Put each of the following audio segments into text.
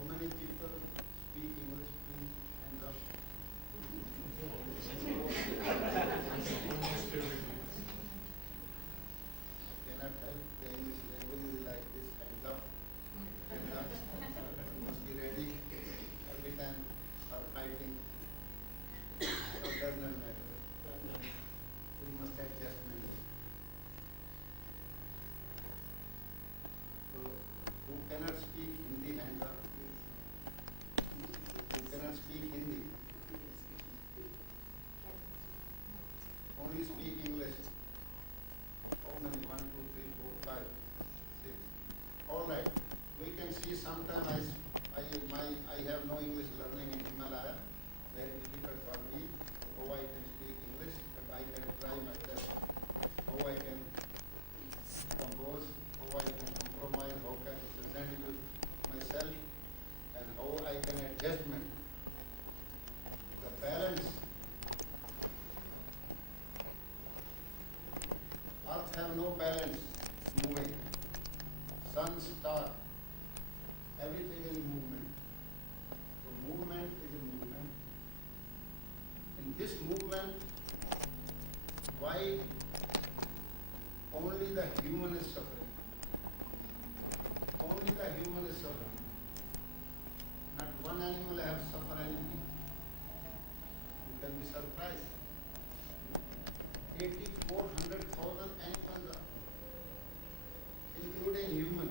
How many people speak English, please? Hands up. Cannot help. The English language is like this. Hands up. Hands up. You must be ready every time for fighting. So it does not matter. We must have adjustments. So, who cannot speak Hindi? Hands up, please. Who cannot speak Hindi? Only speak English. How many? 1, 2, 3, 4, 5, 6. All right. We can see sometimes I have no English learning in Himalaya. Very difficult for me. How I can speak English, but I can try my best. How I can compose, how I can compromise, how can I present it myself, and how I can adjustment. The balance. Earth have no balance, moving. Sun, star, everything is movement. So movement is a movement. In this movement, why only the human is suffering? Only the human is suffering. Not one animal have suffered anything. You can be surprised. 400,000 animals are, including human.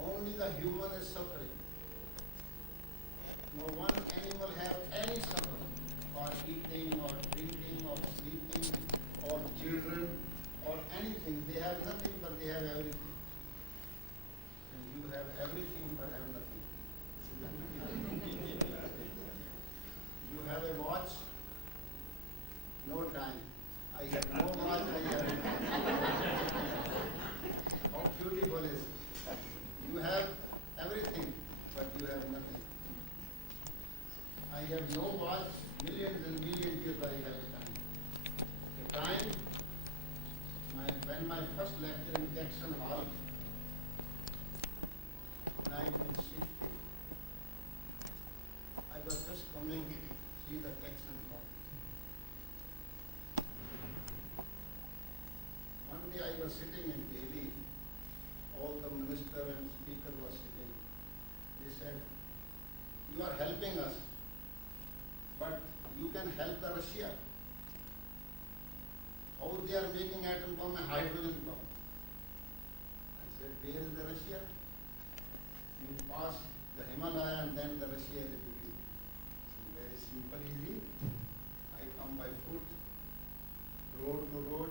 Only the human is suffering. No one animal have any suffering for eating or drinking or sleeping or children or anything. They have nothing, but they have everything. And you have everything but have nothing. You have a watch, no time. I have no watch, I have time. How beautiful is it? You have everything, but you have nothing. I have no watch, millions and millions years I have time. The time, when my first lecture in Jackson Hall, 1960, I was just coming to see the Jackson Hall. One day I was sitting in Delhi, all the minister and speaker was sitting. They said, you are helping us, but you can help the Russia. How they are making atom bomb and hydrogen bomb? I said, where is the Russia? You pass the Himalaya and then the Russia is between. Very simple, easy. I come by foot, road to road.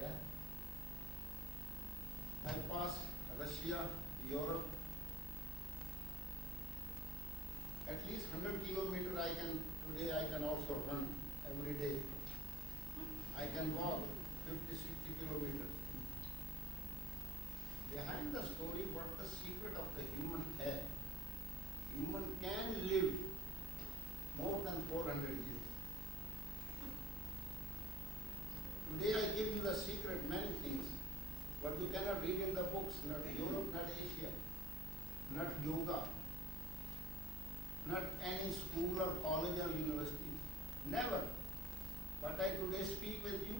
Yeah. I pass Russia, Europe. At least 100 kilometers today I can also run every day. I can walk 50, 60 kilometers. Behind the story, what the secret of the human is. Human can live more than 400 years. Today I give you the secret, many things, but you cannot read in the books, not Europe, not Asia, not yoga, not any school or college or university. Never. What I today speak with you,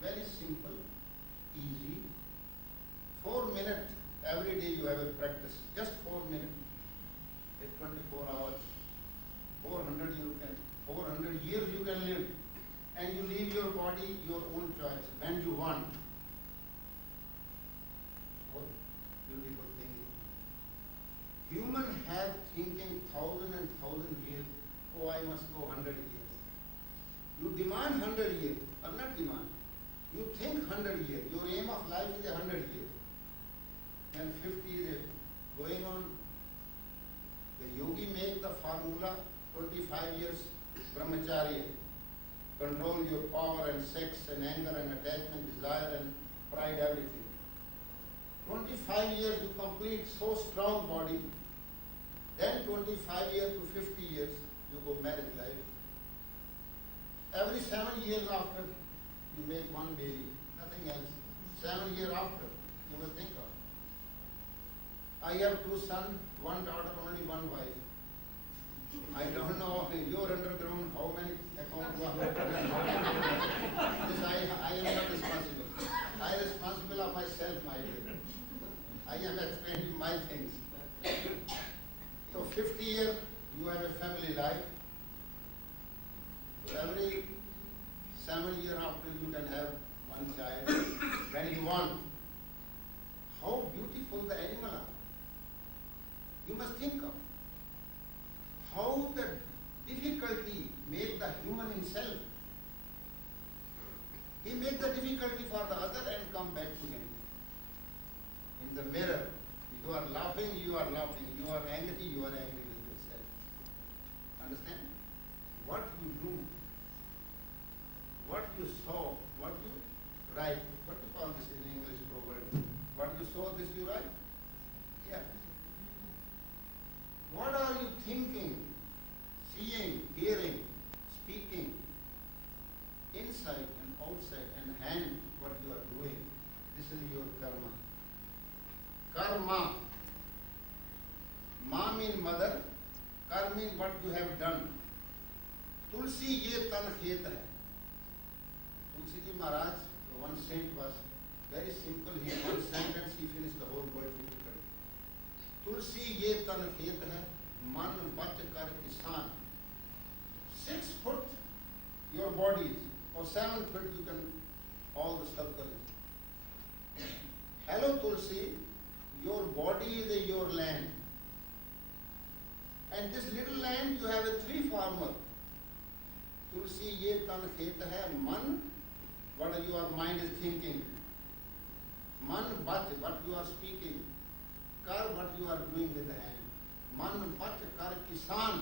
very simple, easy. 4 minutes every day you have a practice. Just 4 minutes. It's 24 hours. 400 years you can live. And you leave your body your own choice when you want. What beautiful thing. Human have thinking 1,000 and 1,000 years. Oh, I must go 100 years. You demand 100 years, or not demand. You think 100 years. Your aim of life is 100 years. And 50 is going on. The yogi make the formula 25 years brahmacharya. Control your power and sex and anger and attachment, desire and pride, everything. 25 years you complete so strong body. Then 25 years to 50 years you go married life. Every 7 years after you make one baby, nothing else. 7 years after you will think of. I have 2 sons, 1 daughter, only 1 wife. I don't know your underground how many accounts you have opened. This I am not responsible. I am responsible of myself, my dear. I am explaining my things. So 50 years you have a family life. So every 7 years after you can have 1 child when you want. How beautiful the animal are. You must think of how the difficulty made the human himself. He made the difficulty for the other and come back to him. In the mirror, you are laughing, you are laughing. You are angry with yourself. Understand? What you do, what you saw, what you write. What do you call this in English proverb? What you sow, this you write? Yeah. What are you thinking, seeing, hearing, speaking, inside and outside, and hand what you are doing? This is your karma. Karma. Ma means mother, kar means what you have done. Tulsi ye tan khet hai. Tulsi Ji Maharaj, one saint, was very simple. He one sentence he finished the whole world with. तुलसी ये तन खेत है, मन बच कर किसान. 6 foot your body is, or 7 foot you can, all the circle is. Hello Tulsi, your body is your land. And this little land you have a 3 farmer. Tulsi ye tan khet hai, man, what your mind is thinking. Man bach, what you are speaking. Kar, what you are doing with the hand. Man bach kar kisan.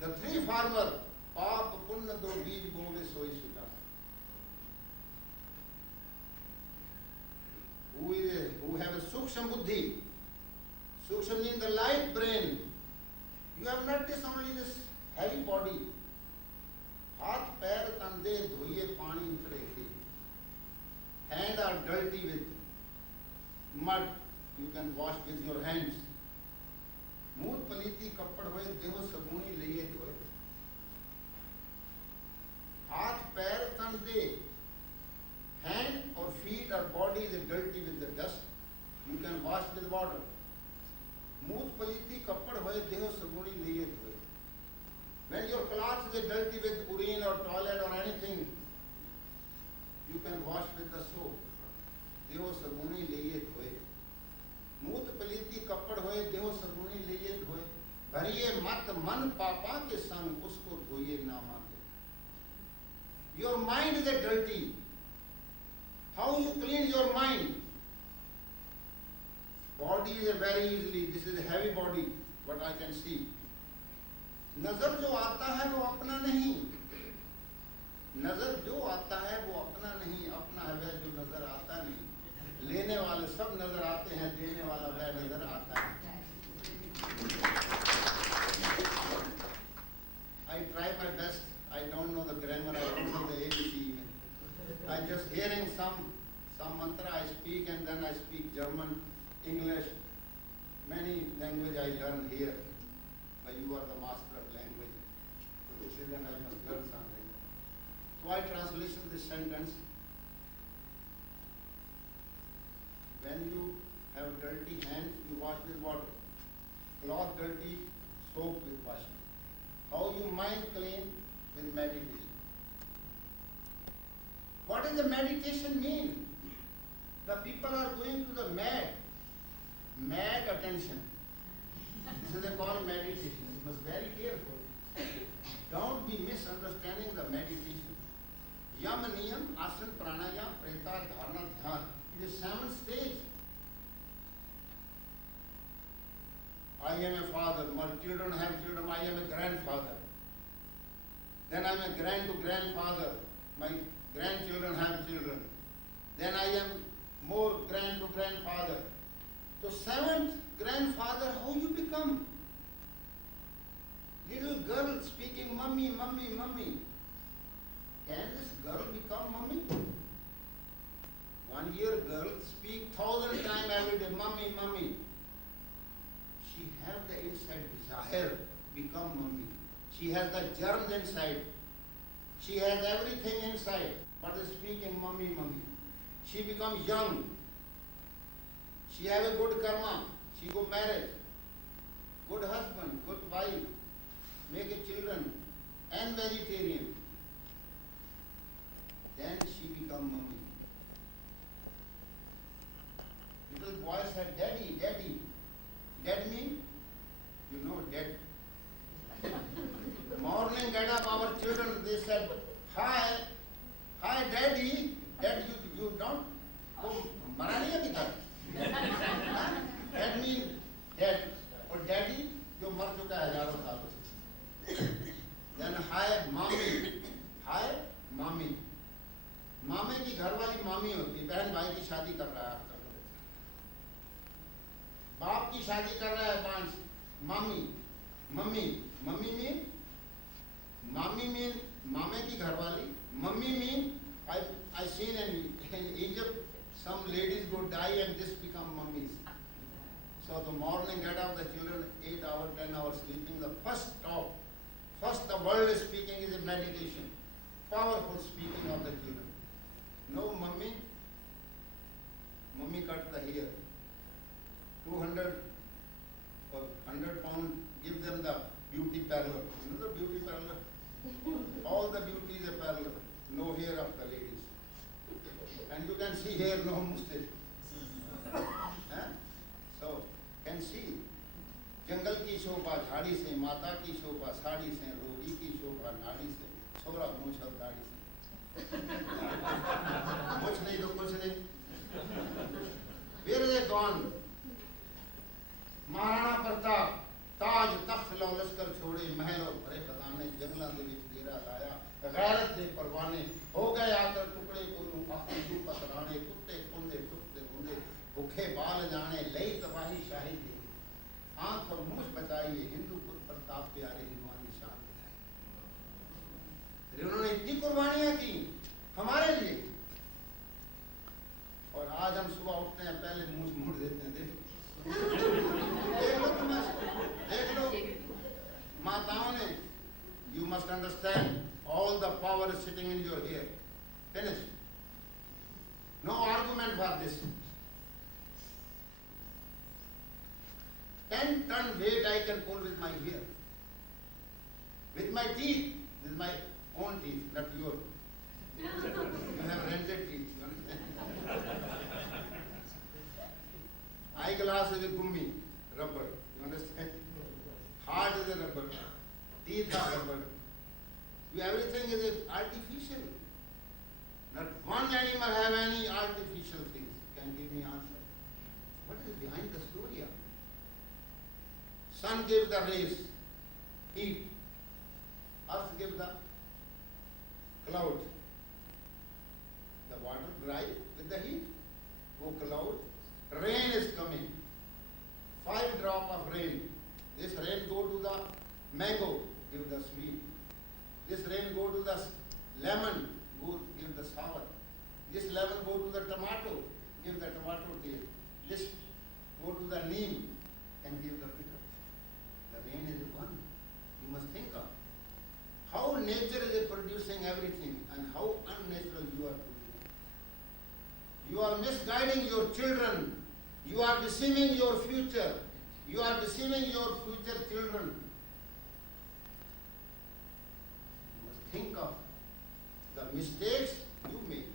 The 3 farmer, paap punna do beej bove soi suta. Who have a suksham buddhi. Suksham means the light brain. You have not this only this heavy body. Haath pair tande dhoiye pani utre ke. Hand are dirty with mud. You can wash with your hands. Mood paliti kappad hoye deho sabuni liye dhoye. Haath pair tande. Hand or feet or body is dirty with the dust. You can wash with water. Mood paliti kappad hoye deho sabuni liye dhoye. When your clothes is dirty with urine or toilet or anything, you can wash with the soap. Deho sabuni liye dhoye. मूत पलीती कपड़ होए देहो सगुनी लिए धोए. भरिए मत मन पापा के संग उसको धोइए ना मांगे. Your mind is a dirty. How you clean your mind? Body is a very easily. This is a heavy body. What I can see. नजर जो आता है वो अपना नहीं. नजर जो आता है वो अपना नहीं. अपना है वह जो नजर आता नहीं. लेने वाले सब नजर आते हैं, देने वाला वह नजर आता है. I try my best. I don't know the grammar. I don't know the ABC. I just hearing some mantra I speak, and then I speak German, English. Many language I learn here. But you are the master of language. So this is then I must learn something. So I translation this sentence. When you have dirty hands, you wash with water. Cloth dirty, soap with washing. How you mind clean? With meditation. What does the meditation mean? The people are going to the mad attention. This is a called meditation. You must be very careful. Don't be misunderstanding the meditation. Yam, niyam, asan, pranayam, preta, dharana, dhyan. The 7th stage. I am a father. My children have children. I am a grandfather. Then I am a grandfather. My grandchildren have children. Then I am more grandfather. So 7th grandfather, how you become? Little girl speaking mummy, mummy, mummy. Can this girl become mummy? 1 year girl speak 1,000 times every day, mummy, mummy. become mummy. She has the germs inside. She has everything inside, but is speaking mummy, mummy. She becomes young. She have a good karma. She go married. Good husband, good wife. Make a children and vegetarian. Then she become mummy. Little boy said, daddy, daddy. Dead mean? You know, dead. Morning get up, our children, they said, hi, hi daddy. Dad, you don't? Oh, mara nahi abhi tak? That means dead. Or daddy, जो मर चुका है हजारों सालों से. Then hi mommy. Hi mommy. मामे की घरवाली मामी होती है. बहन भाई की शादी कर रहा है आजकल. बाप की शादी कर रहा है पांच. मामी. मम्मी. मम्मी मीन मामी मीन मामे की घरवाली. Mummy mean I seen in Egypt some ladies go die and this become mummies. So the morning get up, the children 8 hours, 10 hours sleeping. The first talk, first the world is speaking is a meditation. Powerful speaking of the children. No mummy, mummy cut the hair. 200 or 100 pound, give them the beauty parlor. You know the beauty parlor? All the beauty is a parlor. No hair of the ladies. And you can see hair, no mustache. Huh? So, can see. जंगल की शोभा झाड़ी से, माता की शोभा साड़ी से, रोगी की शोभा नाड़ी से, छोरा मूछ और दाढ़ी से. कुछ नहीं तो कुछ नहीं. Where is it gone? Maharana Pratap ताज तख्त लौ लश्कर छोड़े महल और भरे खजाने जंगलों के बीच डेरा लाया गैरत दे परवाने हो गए आकर टुकड़े कोलू आखिरी पतराने कुत्ते कुंदे टुकते कुंदे भूखे बाल जाने लई तबाही शाही दे आंख और मुंह बचाइए हिंदू पुत्र प्रताप प्यारे हिंदुआनी शान बताए. उन्होंने इतनी कुर्बानियां की हमारे लिए. और आज हम सुबह उठते हैं पहले मुंह मोड़ देते हैं. देख लो तुम देख लो माताओं ने. You must understand all the power is sitting in your ear. Finish. No argument for this. 10-ton weight I can pull with my ear. With my teeth. This is my own teeth, not yours. You have rented teeth. You understand? Eyeglass is a gummi, rubber. You understand? Heart is a rubber. Teeth are rubber. Everything is artificial. Not one animal have any artificial things. Can give me answer. What is behind the story? Sun gives the rays, heat. Earth gives the cloud. The water dry with the heat. Go cloud. Rain is coming. 5 drops of rain. This rain go to the mango, give the sweet. This rain go to the lemon, go give the sour. This lemon go to the tomato, give the tomato taste. This go to the neem and give the bitter. The rain is one. You must think of how nature is producing everything and how unnatural you are producing. You are misguiding your children. You are deceiving your future. You are deceiving your future children. Think of the mistakes you make,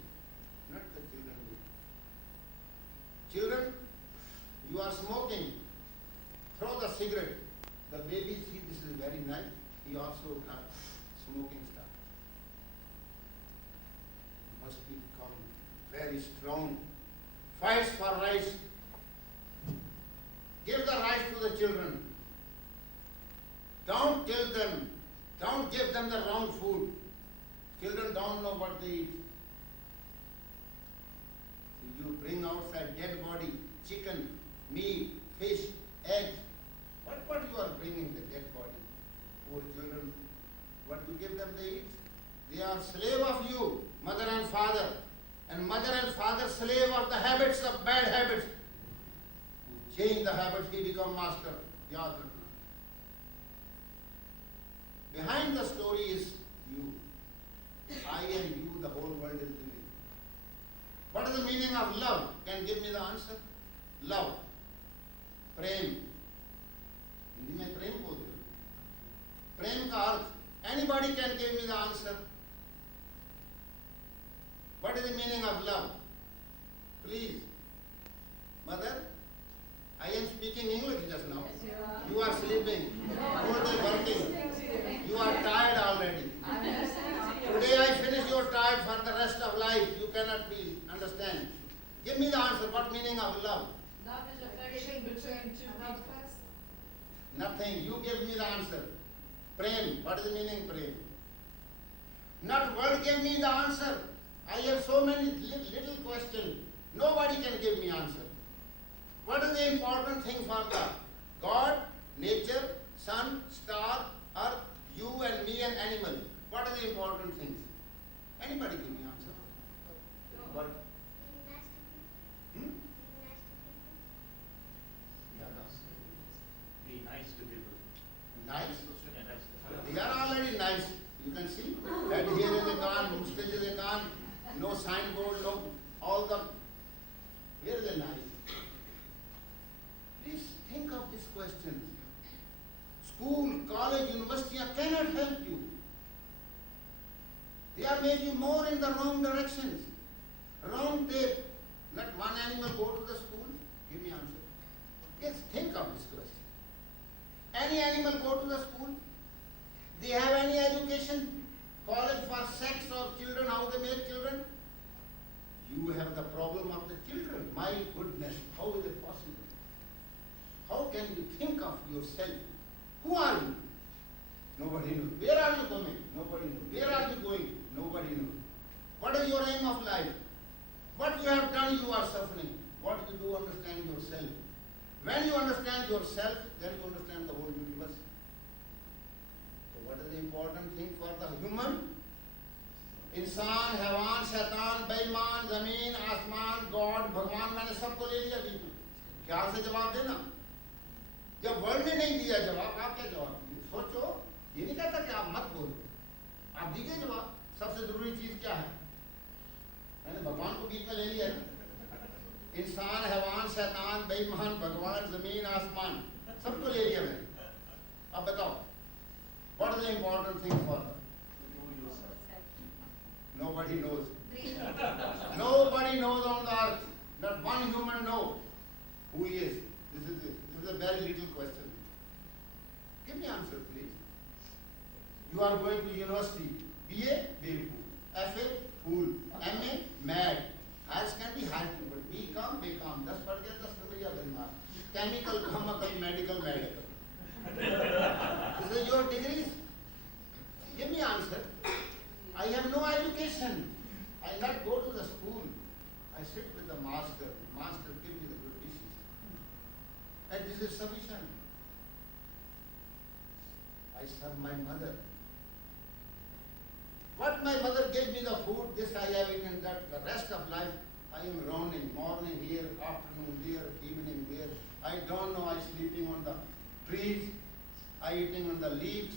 not the children make. Children, you are smoking, throw the cigarette. The baby see this is very nice, he also have smoking stuff. You must become very strong. Fights for rights. Give the rights to the children. Don't kill them. Don't give them the wrong food. Children don't know what they eat. You bring outside dead body, chicken, meat, fish, eggs. What you are bringing the dead body? Poor children, what you give them they eat? They are slave of you, mother and father. And mother and father slave of the habits of bad habits. Who change the habits, he become master. Yaad rakhna. Behind the story is you. I and you, the whole world is living. What is the meaning of love? Can you give me the answer? Love. प्रेम. हिंदी में प्रेम बोलते हो. प्रेम का अर्थ. Anybody can give me the answer. What is the meaning of love? Please. Mother, I am speaking English just now. You are sleeping. Whole day working. You are tired already. Today I finish your tired for the rest of life. You cannot be understand. Give me the answer. What meaning of love? Love is affection between two people. Nothing. You give me the answer. Prem. What is the meaning prem? Not word give me the answer. I have so many little questions. Nobody can give me answer. What is the important thing for the God, nature, sun, star, earth, you and me and animal? What are the important things? Anybody give me answer? What? Hmm? Be nice to people. Nice? Yeah, nice. They are already nice. You can see that here is a gun, mustache is a gun, no signboard, no all the. Where is the nice? Please think of this question. School, college, university cannot help you. They are making you more in the wrong directions. Wrong tape. Let one animal go to the school. Give me answer. Yes, think of this question. Any animal go to the school? They have any education? College for sex or children, how they make children? You have the problem of the children. My goodness, how is it possible? How can you think of yourself? Who are you? Nobody knows. Where are you coming? Nobody knows. Where are you going? Nobody knows. What is your aim of life? What you have done, you are suffering. What you do, understand yourself. When you understand yourself, then you understand the whole universe. So what is the important thing for the human? इंसान, हैवान, शैतान, बेईमान, जमीन, आसमान, God, भगवान, मैंने सबको ले लिया बीच में. ख्याल से जवाब देना. जब वर्ल्ड ने नहीं दिया जवाब, आप क्या जवाब दीजिए? सोचो. ये नहीं कहता कि आप मत बोलो. आप दीजिए जवाब. सबसे जरूरी चीज क्या है? मैंने भगवान को बीच में ले लिया है. इंसान, हैवान, शैतान, बेईमान, भगवान, जमीन, आसमान, सबको ले लिया मैंने. अब बताओ. What is the important thing for them? Nobody knows. Nobody knows on the earth. Not one human knows who he is. This is a very little question. Give me answer, please. You are going to university. BA, Beerku. FA, fool. MA, mad. As can be hard to but BCom, BCom. 10 पढ़ गया 10 number या बीमार. Chemical, chemical, medical, medical. This is your degrees. Give me answer. I have no education. I not go to the school. I sit with the master. Master give me the good wishes. And this is sufficient. I serve my mother. What my mother gave me the food, this I have eaten, that the rest of life I am roaming, morning here, afternoon there, evening there. I don't know, I sleeping on the trees, I eating on the leaves.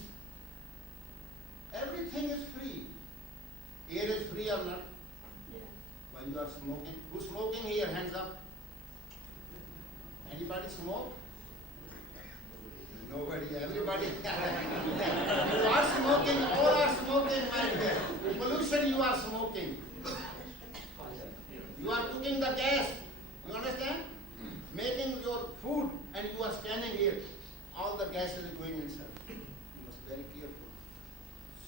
Everything is free. Air is free or not? Yeah. When you are smoking. Who's smoking here? Hands up. Anybody smoke? Nobody. Everybody. You are smoking. All are smoking, my dear. Pollution, you are smoking. You are cooking the gas. You understand? Making your food and you are standing here. All the gas is going inside. You must be very careful.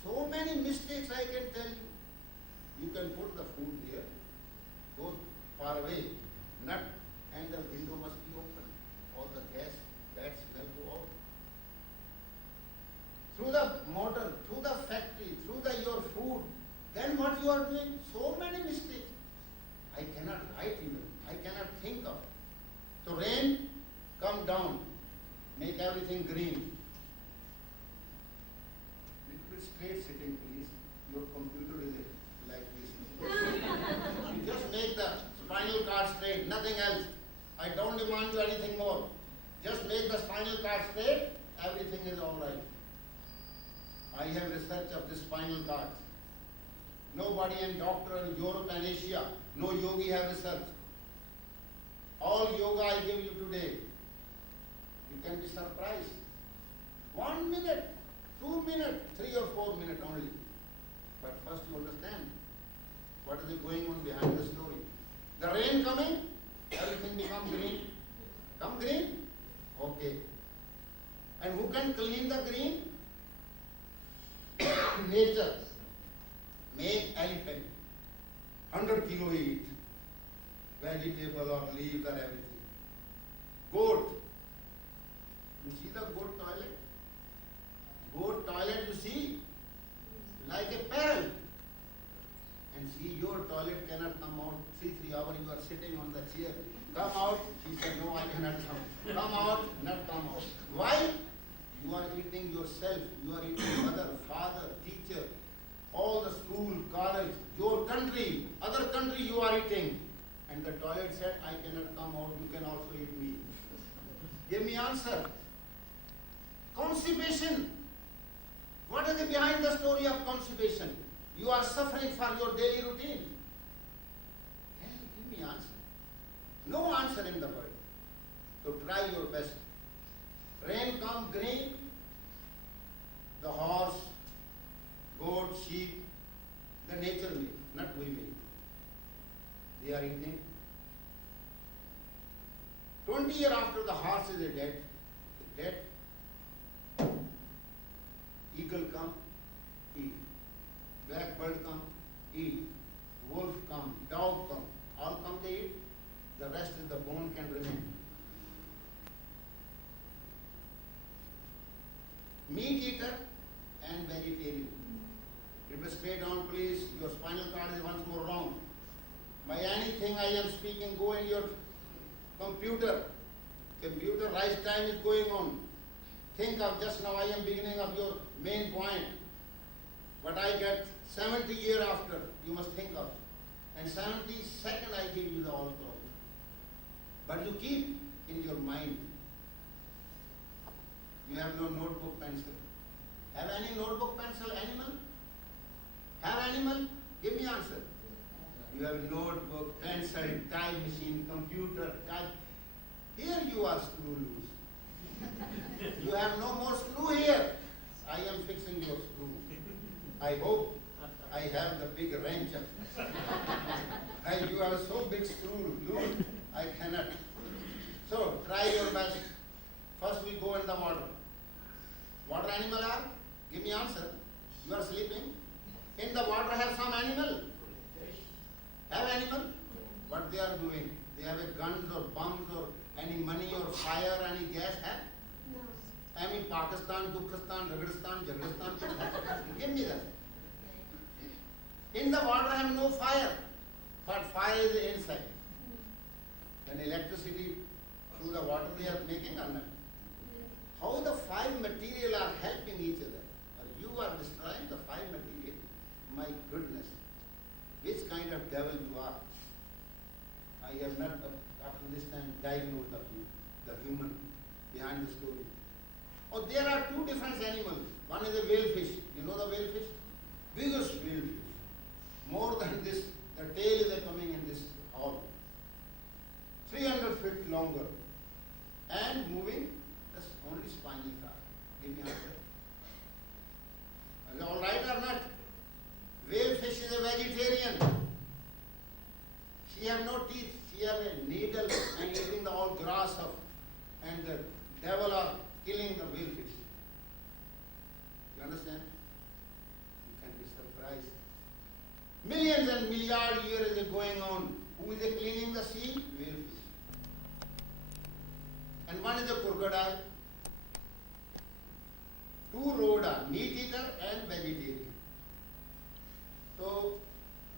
So many mistakes I can tell you. You can put the food here, go far away, nut, and the window must be open. All the gas, that smell go out. Through the motor, through the factory, through your food, then what you are doing? So many mistakes. I cannot write even. I cannot think of. So rain, come down, make everything green. Little bit straight sitting, please. Your computer is like this. You just make the spinal cord straight, nothing else. I don't demand you anything more. Just make the spinal cord straight, everything is all right. I have research of the spinal cord. Nobody and doctor in Europe and Asia, no yogi have research. All yoga I give you today, you can be surprised. 1 minute, 2 minutes, 3 or 4 minutes only. But first you understand what is going on behind the story. The rain coming, everything become green. Come green? Okay. And who can clean the green? Nature. Make elephant. 100 kilo eat. Vegetable or leaves or everything. Goat. You see the goat toilet? Goat toilet you see? Like a parrot. And see, your toilet cannot come out 3 hours, you are sitting on the chair. Come out. She said, no, I cannot come. Come out, not come out. Why? You are eating yourself. You are eating mother, father, teacher, all the school, college, your country, other country you are eating. And the toilet said, I cannot come out, you can also eat me. Give me answer. Constipation. What is behind the story of constipation? You are suffering for your daily routine. Give me answer. No answer in the world. So try your best. Rain come green, the horse, goat, sheep, the nature make, not we make. They are eating. 20 years after the horse is dead, eagle come, eat. Blackbird come, eat. Wolf come, dog come, all come they eat. The rest is the bone can remain. Meat eater and vegetarian. It will stay down, please. Your spinal cord is once more wrong. By anything I am speaking, go in your computer. Computer rise time is going on. Think of just now I am beginning of your main point. What I get 70 years after, you must think of. And 72nd I give you the all problem. But you keep in your mind. You have no notebook, pencil. Have any notebook, pencil, animal? Have animal? Give me answer. You have notebook, pencil, time machine, computer, type. Here you are screw loose. You have no more screw here. I am fixing your screw. I hope I have the big wrench. You have so big screw loose, I cannot. So try your best. First we go in the water. Water animal are? Give me answer. You are sleeping. In the water have some animal. Have animal? What they are doing? They have a guns or bombs or any money or fire, any gas have? No. I mean Pakistan, Dukhistan, Rajasthan, Jagistan. Give me that. In the water have no fire, but fire is inside. And electricity through the water they are making or not? How the five material are helping each other? You are destroying the five material. My goodness. Which kind of devil you are? I have not up to this time diagnosed of you, the human behind the story. Oh, there are two different animals. One is a whale fish. You know the whale fish? Biggest whale fish. More than this, the tail is coming in this hall. 300 feet longer. And moving, that's only spinal cord. Give me answer. Are you all right or not? Whale fish is a vegetarian. She have no teeth. She have a needle and eating the all grass of, and the devil are killing the whale fish. You understand? You can be surprised. Millions and milliard years is going on. Who is cleaning the sea? Whale fish. And one is a crocodile. Two road are meat eater and vegetarian. So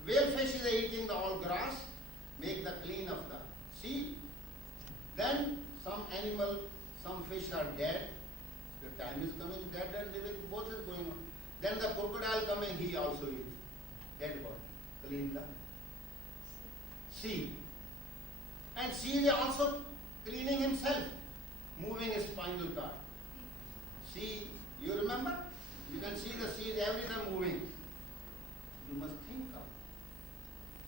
whale fish is eating the all grass, make the clean of the sea. Then some animal, some fish are dead. The time is coming, dead and living, both is going on. Then the crocodile coming, he also eats dead body, clean the sea. And sea is also cleaning himself, moving his spinal cord. See, you remember? You can see the seas every time moving. You must think of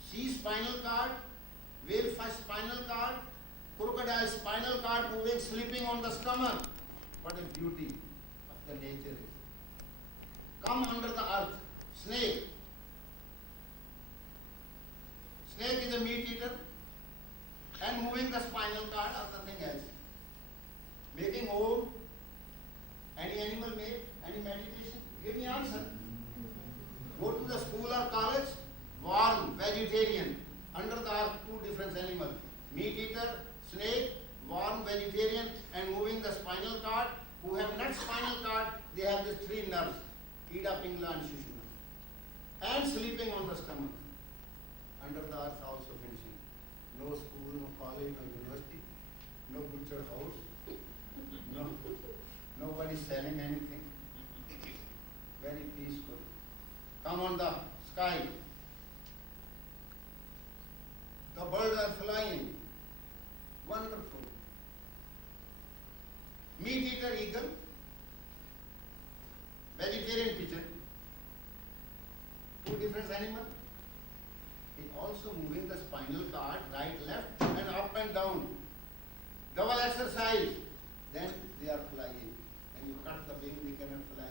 sea spinal cord, whale fish spinal cord, crocodile spinal cord moving, sleeping on the stomach. What a beauty of the nature is. Come under the earth, snake. Snake is a meat eater and moving the spinal cord or nothing else. Making home. Any animal made? Any meditation? Give me answer. Go to the school or college, warm, vegetarian. Under the earth, two different animals. Meat eater, snake, warm, vegetarian, and moving the spinal cord. Who have not spinal cord, they have these three nerves, Ida, Pingala, and Sushumna. And sleeping on the stomach. Under the earth also finishing. No school, no college, no university, no butcher house, nobody selling anything. Very peaceful. Come on the sky. The birds are flying. Wonderful. Meat eater eagle. Vegetarian pigeon. Two different animals. It also moving the spinal cord, right, left, and up and down. Double exercise. Then they are flying. When you cut the wing, they cannot fly.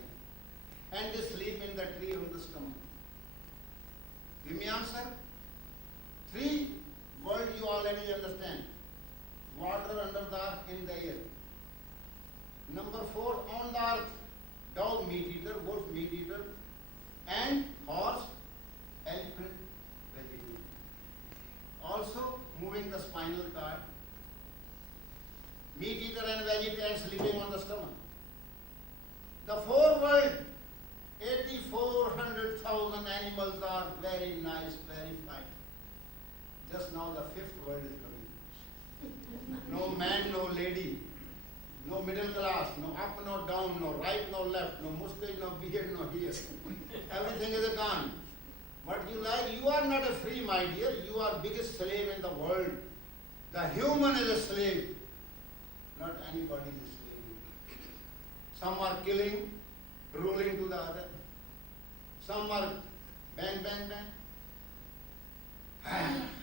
And they sleep in the tree on the stomach. Give me answer. 3 words you already understand. Water under the earth, in the air. Number 4, on the earth. Dog meat eater, wolf meat eater, and horse, elephant, vegetarian. Also moving the spinal cord. Meat eater and vegetarian sleeping on the stomach. The 4 world, 84,100,000 animals are very nice, very fine. Just now the 5th world is coming. No man, no lady, no middle class, no up, no down, no right, no left, no mustache, no beard, no hair. Everything is gone. What you like, you are not a free, my dear. You are biggest slave in the world. The human is a slave. Not anybody is a slave. Some are killing, ruling to the other. Some are bang, bang, bang.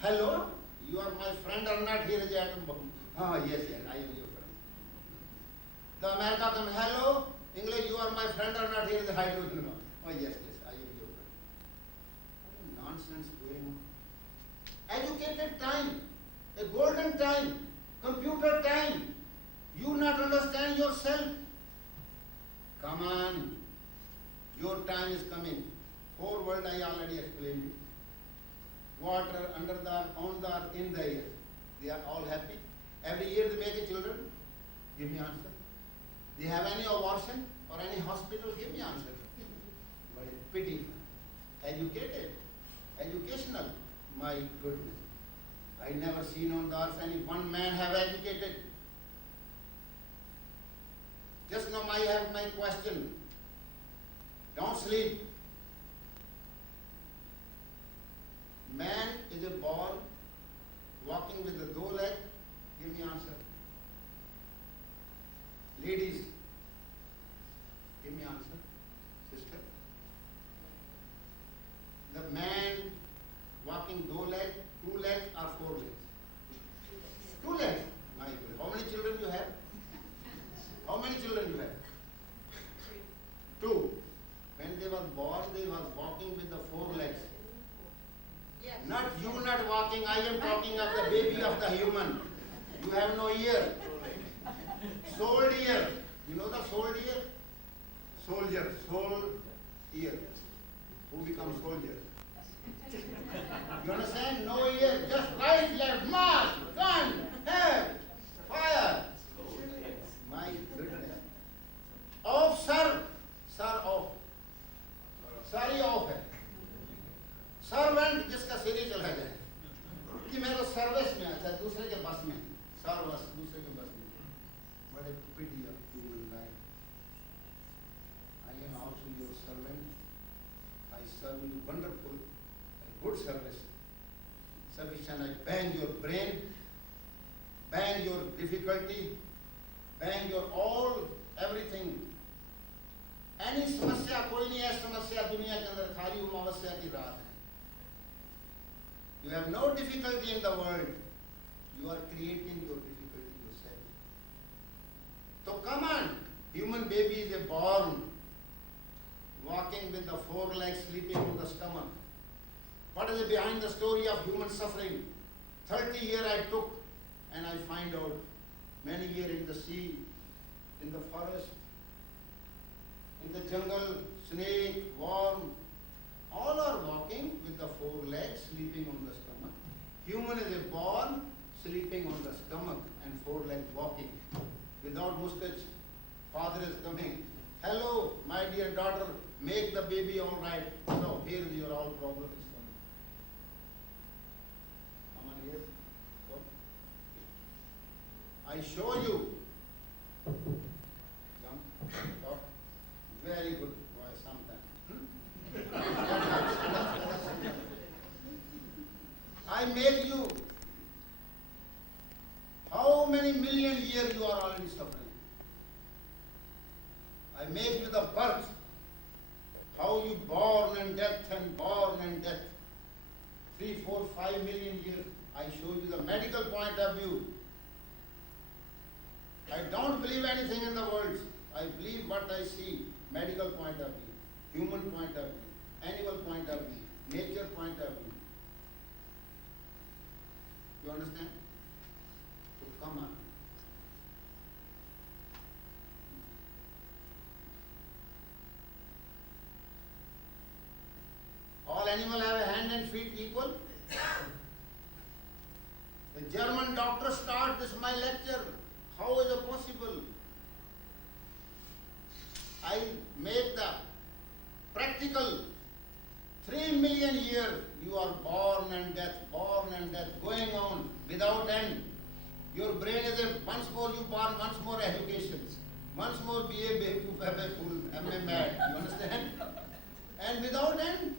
Hello, you are my friend or not? Here is the atom bomb. Ah, yes, yes, I am your friend. The America comes, hello, English, you are my friend or not? Here is the hydrogen bomb. Oh, yes, yes, I am your friend. What nonsense going on. Educated time, a golden time, computer time. You not understand yourself. Come on, your time is coming. 4 words I already explained you. Water, under the earth, on the earth, in the air. They are all happy. Every year they make a children. Give me answer. They have any abortion or any hospital? Give me answer. But pity. Educated. Educational. My goodness. I never seen on the earth any one man have educated. Just now I have my question. Don't sleep. Man is a born walking with the 2 legs. Give me answer. Ladies, give me answer. Sister. The man walking 2 legs, 2 legs or 4 legs? 2 legs. My goodness. How many children you have? How many children you have? 2. When they were born, they were walking with the 4 legs. Yes. Not you not walking, I am talking of the baby of the human. You have no ear. Soul ear. You know the soul ear? Soldier, soul ear. Who becomes soldier? You understand? No ear, just right, left, march, gun, head, fire. My goodness. Off, sir. Sir, off. सारी of है. Servant जिसका सिर ही चला जाए कि मेरा service में आता है, दूसरे के बस में, सर्वस दूसरे के बस में. बड़े pity of human life. I am also your servant. I serve you wonderful, good service. Sufficient. I bang your brain, bang your difficulty, bang your all everything, any समस्या कोई नहीं है समस्या दुनिया के अंदर, खाली अमावस्या की रात है. You have no difficulty in the world. You are creating your difficulty yourself. So come on, human baby is a born, walking with the four legs, sleeping on the stomach. What is behind the story of human suffering? 30 years I took, and I find out many years in the sea, in the forest, in the jungle, snake, worm, all are walking with the four legs, sleeping on the stomach. Human is a born, sleeping on the stomach and four legs walking. Without mustache, father is coming. Hello, my dear daughter, make the baby all right. So here your all problem is coming. Come on here. Go. I show you. Jump. Stop. Very good boy, sometimes. I make you. How many million years you are already suffering? I make you the birth. How you born and death and born and death. 3, 4, 5 million years. I show you the medical point of view. I don't believe anything in the world. I believe what I see. Medical point of view, human point of view, animal point of view, nature point of view. You understand? So come on. All animals have a hand and feet equal. The German doctor start this my lecture. How is it possible? I make the practical. 3 million years you are born and death, going on without end. Your brain is a, once more you born, once more education, once more BA, full, MA mad, you understand? And without end.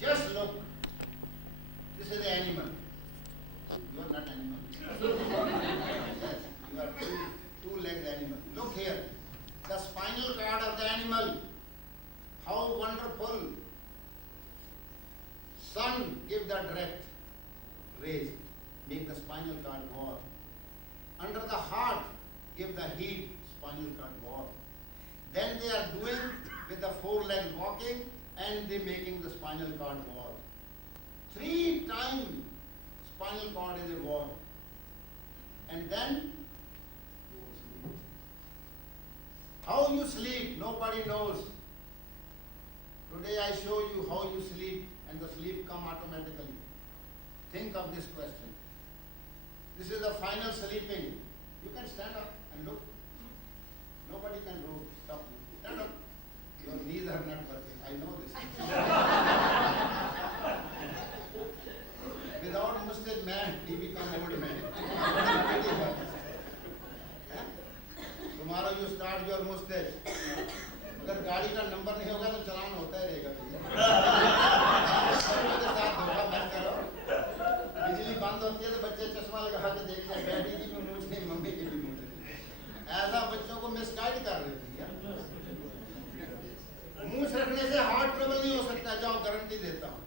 Just look, this is the animal. You are not animal. Yes, you are two-legged animal. Look here, the spinal cord of the animal. How wonderful. Sun give the direct rays, make the spinal cord warm. Under the heart, give the heat, spinal cord warm. Then they are doing with the four legs walking and they making the spinal cord warm. 3 times spinal cord is warm. And then you will sleep. How you sleep, nobody knows. Today I show you how you sleep and the sleep come automatically. Think of this question. This is the final sleeping. You can stand up and look. Nobody can stop you. Stand up. Your knees are not working. I know this. Without mustache man, he become old man. Tomorrow you start your mustache. अगर गाड़ी का number नहीं होगा तो चलान होता ही रहेगा के साथ धोखा मत करो. बिजली बंद होती है तो बच्चे चश्मा लगा के देखते हैं डैडी की भी मूंछ नहीं मम्मी की भी मूंछ नहीं. ऐसा बच्चों को मिसगाइड कर रही है. मूंछ रखने से हार्ट ट्रबल नहीं हो सकता, जाओ गारंटी देता हूँ.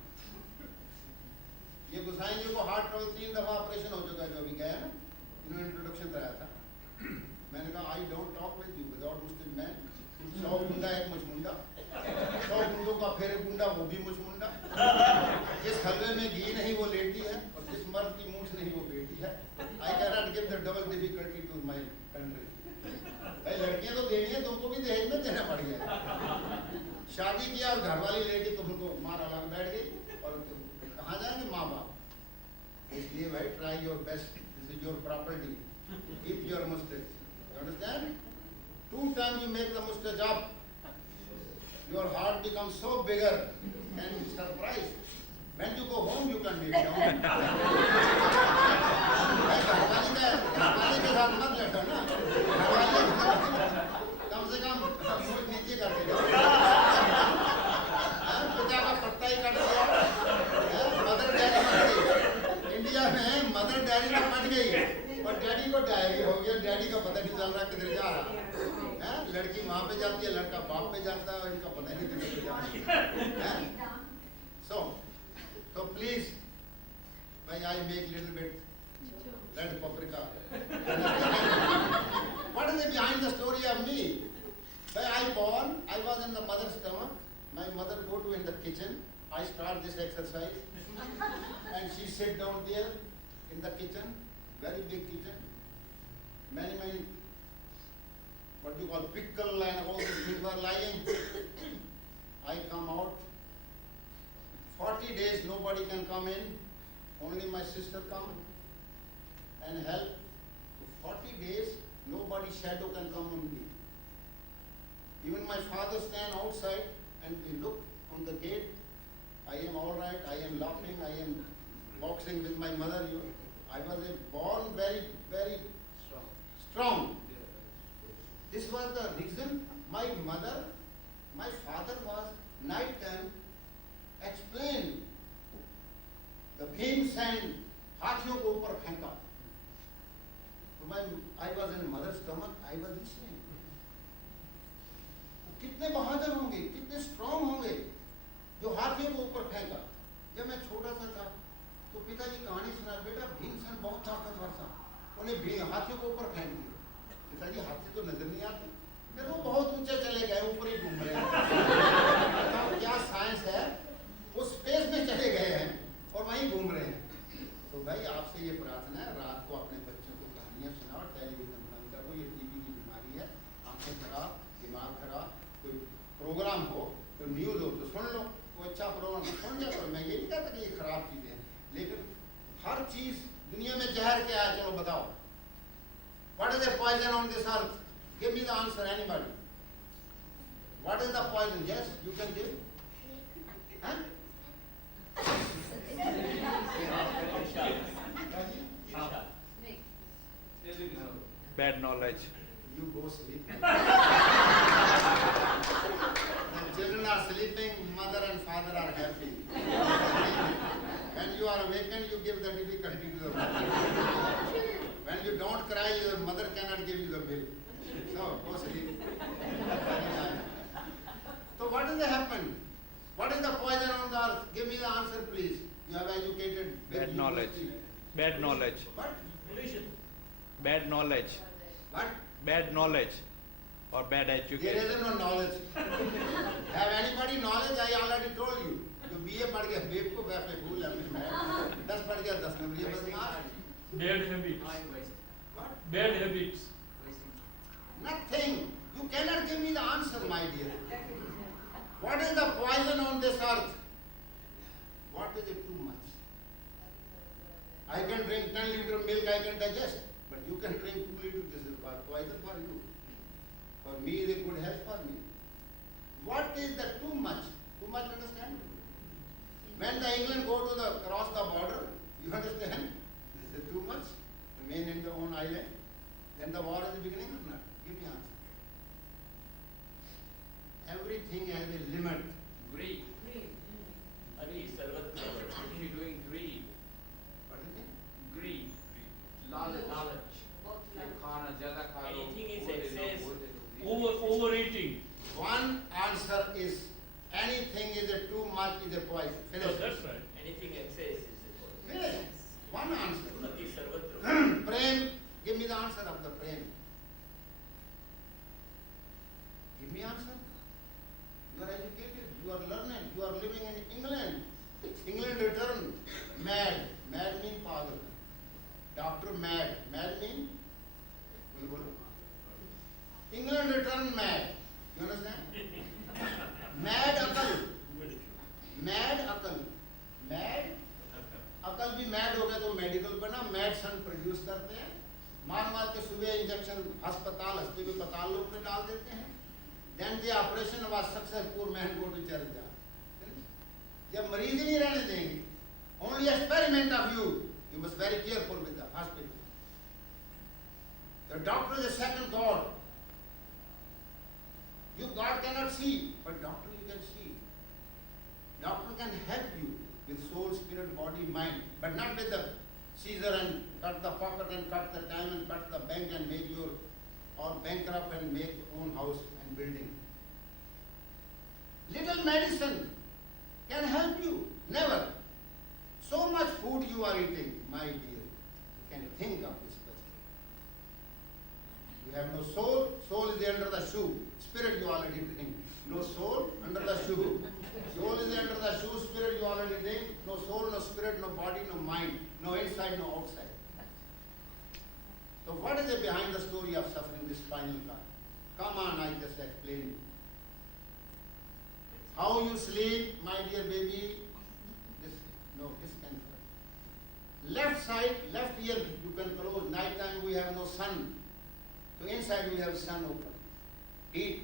ये गुसाई जी को हार्ट ट्रबल 3 दफा ऑपरेशन हो चुका है, जो अभी गया ना, इन्होंने इंट्रोडक्शन कराया था. मैंने कहा I don't talk with you without Muslim man. 100 गुंडा एक मुचमुंडा, 100 गुंडों का फिर एक गुंडा वो भी मुचमुंडा. जिस हलवे में घी नहीं वो लेटी है और जिस मर्द की मूंछ नहीं वो बेटी है. I can not give the double difficulty to my country. भाई लड़कियां तो देनी है, तुमको भी दहेज में देना पड़ गया. शादी किया और घरवाली लेके तुमको मार अलग बैठ गई और कहाँ जाएंगे माँ बाप. इसलिए भाई try your best. This is your property. Keep your moustache. You understand? 2 times you make the mustache up, your heart becomes so bigger and surprised. When you go home, you can be down. घरवाली के साथ मत लड़ो ना. कम से कम मूंछ नीचे करके जाओ. पिता का पत्ता ही कट गया. मदर डैरी मर गई. इंडिया में मदर डैरी में मर गई पर डैडी को डायरी हो गया, डैडी का पता नहीं चल रहा किधर जा रहा है। लड़की वहां पे जाती है, लड़का बाप पे जाता है, इनका पता नहीं किधर जा रहा है। So please, I make little bit red paprika. What is the behind the story of me? When I born, I was in the mother's stomach. My mother go to in the kitchen. I start this exercise, and she sit down there in the kitchen, very big kitchen. Many, what you call pickle and all these things were lying. I come out. 40 days nobody can come in. Only my sister come and help. 40 days nobody shadow can come on me. Even my father stand outside and he look on the gate. I am all right. I am laughing. I am boxing with my mother. I was born very strong. This was the reason. My father was night time explain the beams and हाथियों को ऊपर फेंका. So I was in mother's stomach. I was listening. कितने बहादुर होंगे, कितने strong होंगे जो हाथियों को ऊपर फेंका. जब मैं छोटा सा था तो पिताजी कहानी सुना, बेटा भीमसेन बहुत ताकतवर था, उन्हें हाथियों को ऊपर फेंक दिया. पिताजी हाथी तो नजर नहीं आते, फिर वो बहुत ऊंचे चले गए, ऊपर ही घूम रहे हैं. क्या साइंस है, वो स्पेस में चले गए हैं और वहीं घूम रहे हैं. तो भाई आपसे ये प्रार्थना है, रात को अपने बच्चों को कहानियां सुनाओ, टेलीविजन बंद करो. ये टीवी की बीमारी है, आंखें खराब, दिमाग खराब. कोई प्रोग्राम हो, कोई न्यूज हो तो सुन लो, कोई अच्छा प्रोग्राम सुन लिया करो. मैं ये नहीं कहता कि ये खराब चीजें हैं, लेकिन हर चीज दुनिया में जहर क्या है, चलो बताओ. What is the poison on this earth? Give me the answer, anybody. What is the poison? Yes, you can give. Huh? Bad knowledge. You go sleep. When children are sleeping, mother and father are happy. When you are awakened, you give the difficulty to the mother. When you don't cry, your mother cannot give you the bill. So, go sleep. So what has happened? What is the poison on the earth? Give me the answer, please. You have educated. Bad knowledge. Bad knowledge. What? Bad knowledge. What? Bad knowledge. Or bad There education. is no knowledge. Have anybody knowledge? I already told you. जो BA पढ़ गया बेवकूफ है, अपने भूल है, अपने 10 पढ़ गया 10 नंबर ये बदमाश. Bad habits. What? Bad habits. Nothing. You cannot give me the answer, my dear. What is the poison on this earth? What is it too much? I can drink 10 liters of milk, I can digest. But you can drink 2 liters, this is poison for you. For me, it is good health for me. What is the too much? Too much, understand? When the England go to the cross the border, you understand? This is too much. Remain in their own island. Then the war is beginning or not? Give me answer. Everything has a limit. Greed. Adi sarvatra. If you're doing greed, What is it? greed, knowledge. ये खाना ज्यादा खा लो, Anything is वो ले लो, excess. वो ले लो. Overeating. One answer is anything is a too much is a poison. So Finish. that's right. Anything excess is a poison. Finish. One answer. Ati sarvatra. Prem. Give me the answer of the prem. Give me answer. You are educated. You are learned. You are living in England. England return mad. Mad mean pagal. Doctor mad. Mad mean? England return mad. You understand? Mad akal. Mad akal. Mad अकल भी mad हो गया तो medical बना. Medicine produce करते हैं, मार के सुबह इंजेक्शन अस्पताल हस्ती में पताल लोग में डाल देते हैं. Then the operation was successful, man go to church जा. जब मरीज ही नहीं रहने देंगे, only experiment of you must very careful with the hospital. The doctor is a second God. You God cannot see, but doctor you can see. Doctor can help you with soul, spirit, body, mind, but not with the scissor and cut the pocket and cut the time and cut the bank and make your, or bankrupt and make own house and building. Little medicine can help you. Never. So much food you are eating, my dear. You can think of this question. You have no soul. Soul is under the shoe. Spirit you already drink. No soul under the shoe. Soul is under the shoe. Spirit you already drink. No soul, no spirit, no body, no mind. No inside, no outside. So what is it behind the story of suffering this spinal cord? Come on, I just explained. How you sleep, my dear baby, this can first. Left side, left ear you can close. Night time we have no sun. So inside we have sun open. Heat.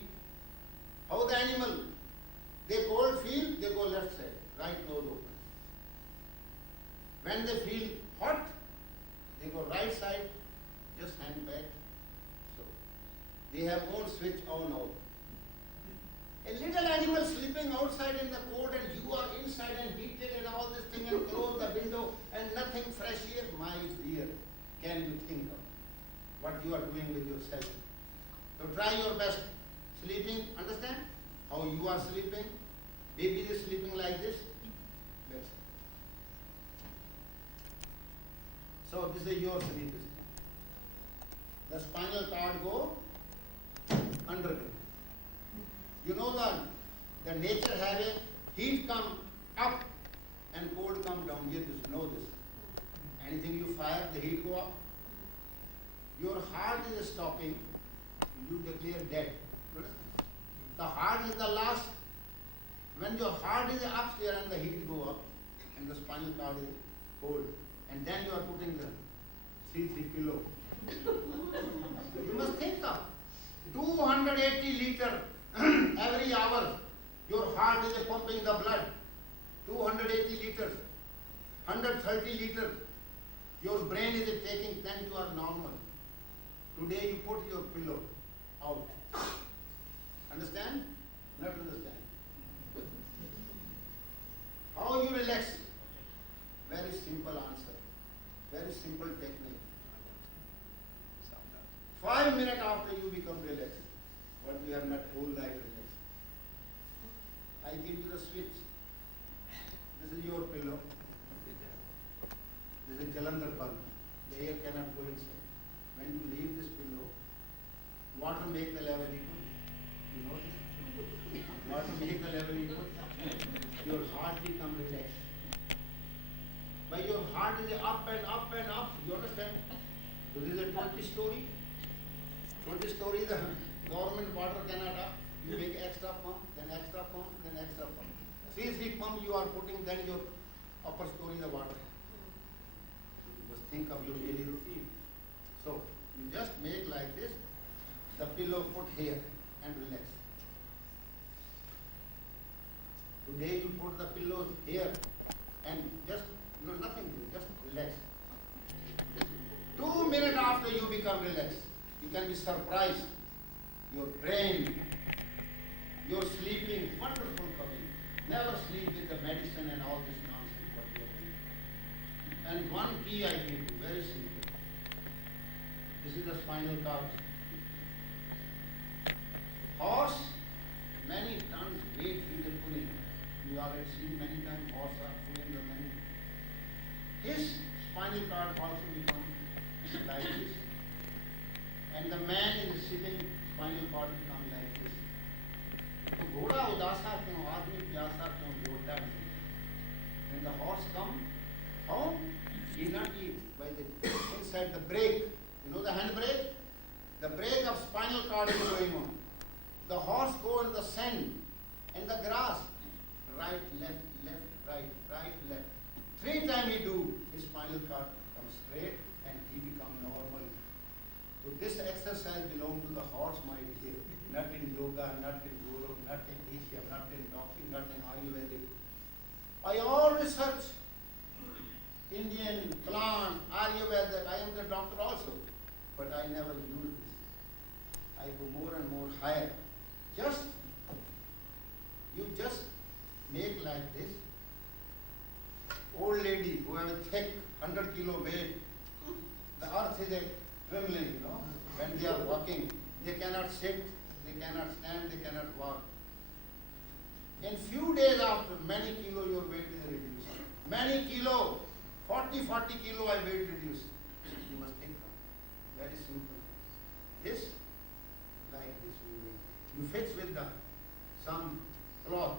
How the animal? They cold feel, they go left side. Right nose open. When they feel hot, they go right side, just hand back. So they have own switch on out. A little animal sleeping outside in the cold and you are inside and heated and all this thing and close the window and nothing fresh air. My dear, can you think of what you are doing with yourself? So try your best. Sleeping, understand? How you are sleeping? Baby is sleeping like this. That's it. So this is your sleep. The spinal cord go underground. You know the nature have a heat come up and cold come down. You just know this. Anything you fire, the heat go up. Your heart is stopping, you declare dead. The heart is the last. When your heart is upstairs and the heat go up and the spinal cord is cold, and then you are putting the C3 pillow. You must think of 280 liter every hour. Your heart is pumping the blood. 280 liters, 130 liters. Your brain is taking, then you are normal. Today you put your pillow out. Understand? Not understand. How you relax? Very simple answer. Very simple technique. 5 minutes after you become relaxed, what you have not whole life relaxed. I give you the switch. This is your pillow. This is Jalandhar bulb. The air cannot go inside. When you leave this pillow, water make the level equal. You know this? Water make the level equal. Your heart become relaxed. But your heart is up and up and up. You understand? So this is a 20 story. 20 story, the government water cannot up. You make extra pump, then extra pump, then extra pump. 3 pump you are putting, then your upper story the water. You must think of your daily routine. So you just make like this, the pillow put here and relax. Today you put the pillows here and just, nothing do, just relax. 2 minutes after you become relaxed, you can be surprised. Your brain, your sleeping, wonderful coming. Never sleep with the medicine and all this nonsense what you are doing. And one key I give you, very simple. This is the spinal cord. Horse, many tons weight he is pulling. You already seen many times horse are pulling the many. His spinal cord also becomes like this. And the man is sitting, spinal cord becomes like this. तो घोड़ा उदासा क्यों, आदमी प्यासा क्यों, लोटा नहीं. When the horse come, how? He not eat by the inside the brake. You know the handbrake? The brake of spinal cord is going on. The horse go in the sand and the grass. Right, left, left, right, right, left. 3 times he do, his spinal cord becomes straight and he become normal. So this exercise belongs to the horse, my dear. Not in yoga, not in guru, not in Asia, not in doctrine, not in Ayurvedic. I all research Indian plant, Ayurveda. I am the doctor also, but I never use this. I go more and more higher. You just make like this. Old lady who have a thick 100 kilo weight, the earth is a trembling, you know. When they are walking, they cannot sit, they cannot stand, they cannot walk. In few days after, many kilo your weight is reduced. Many kilo, 40 kilo I weight reduced. You must think of. Very simple. This, like this moving. You fix with the some cloth.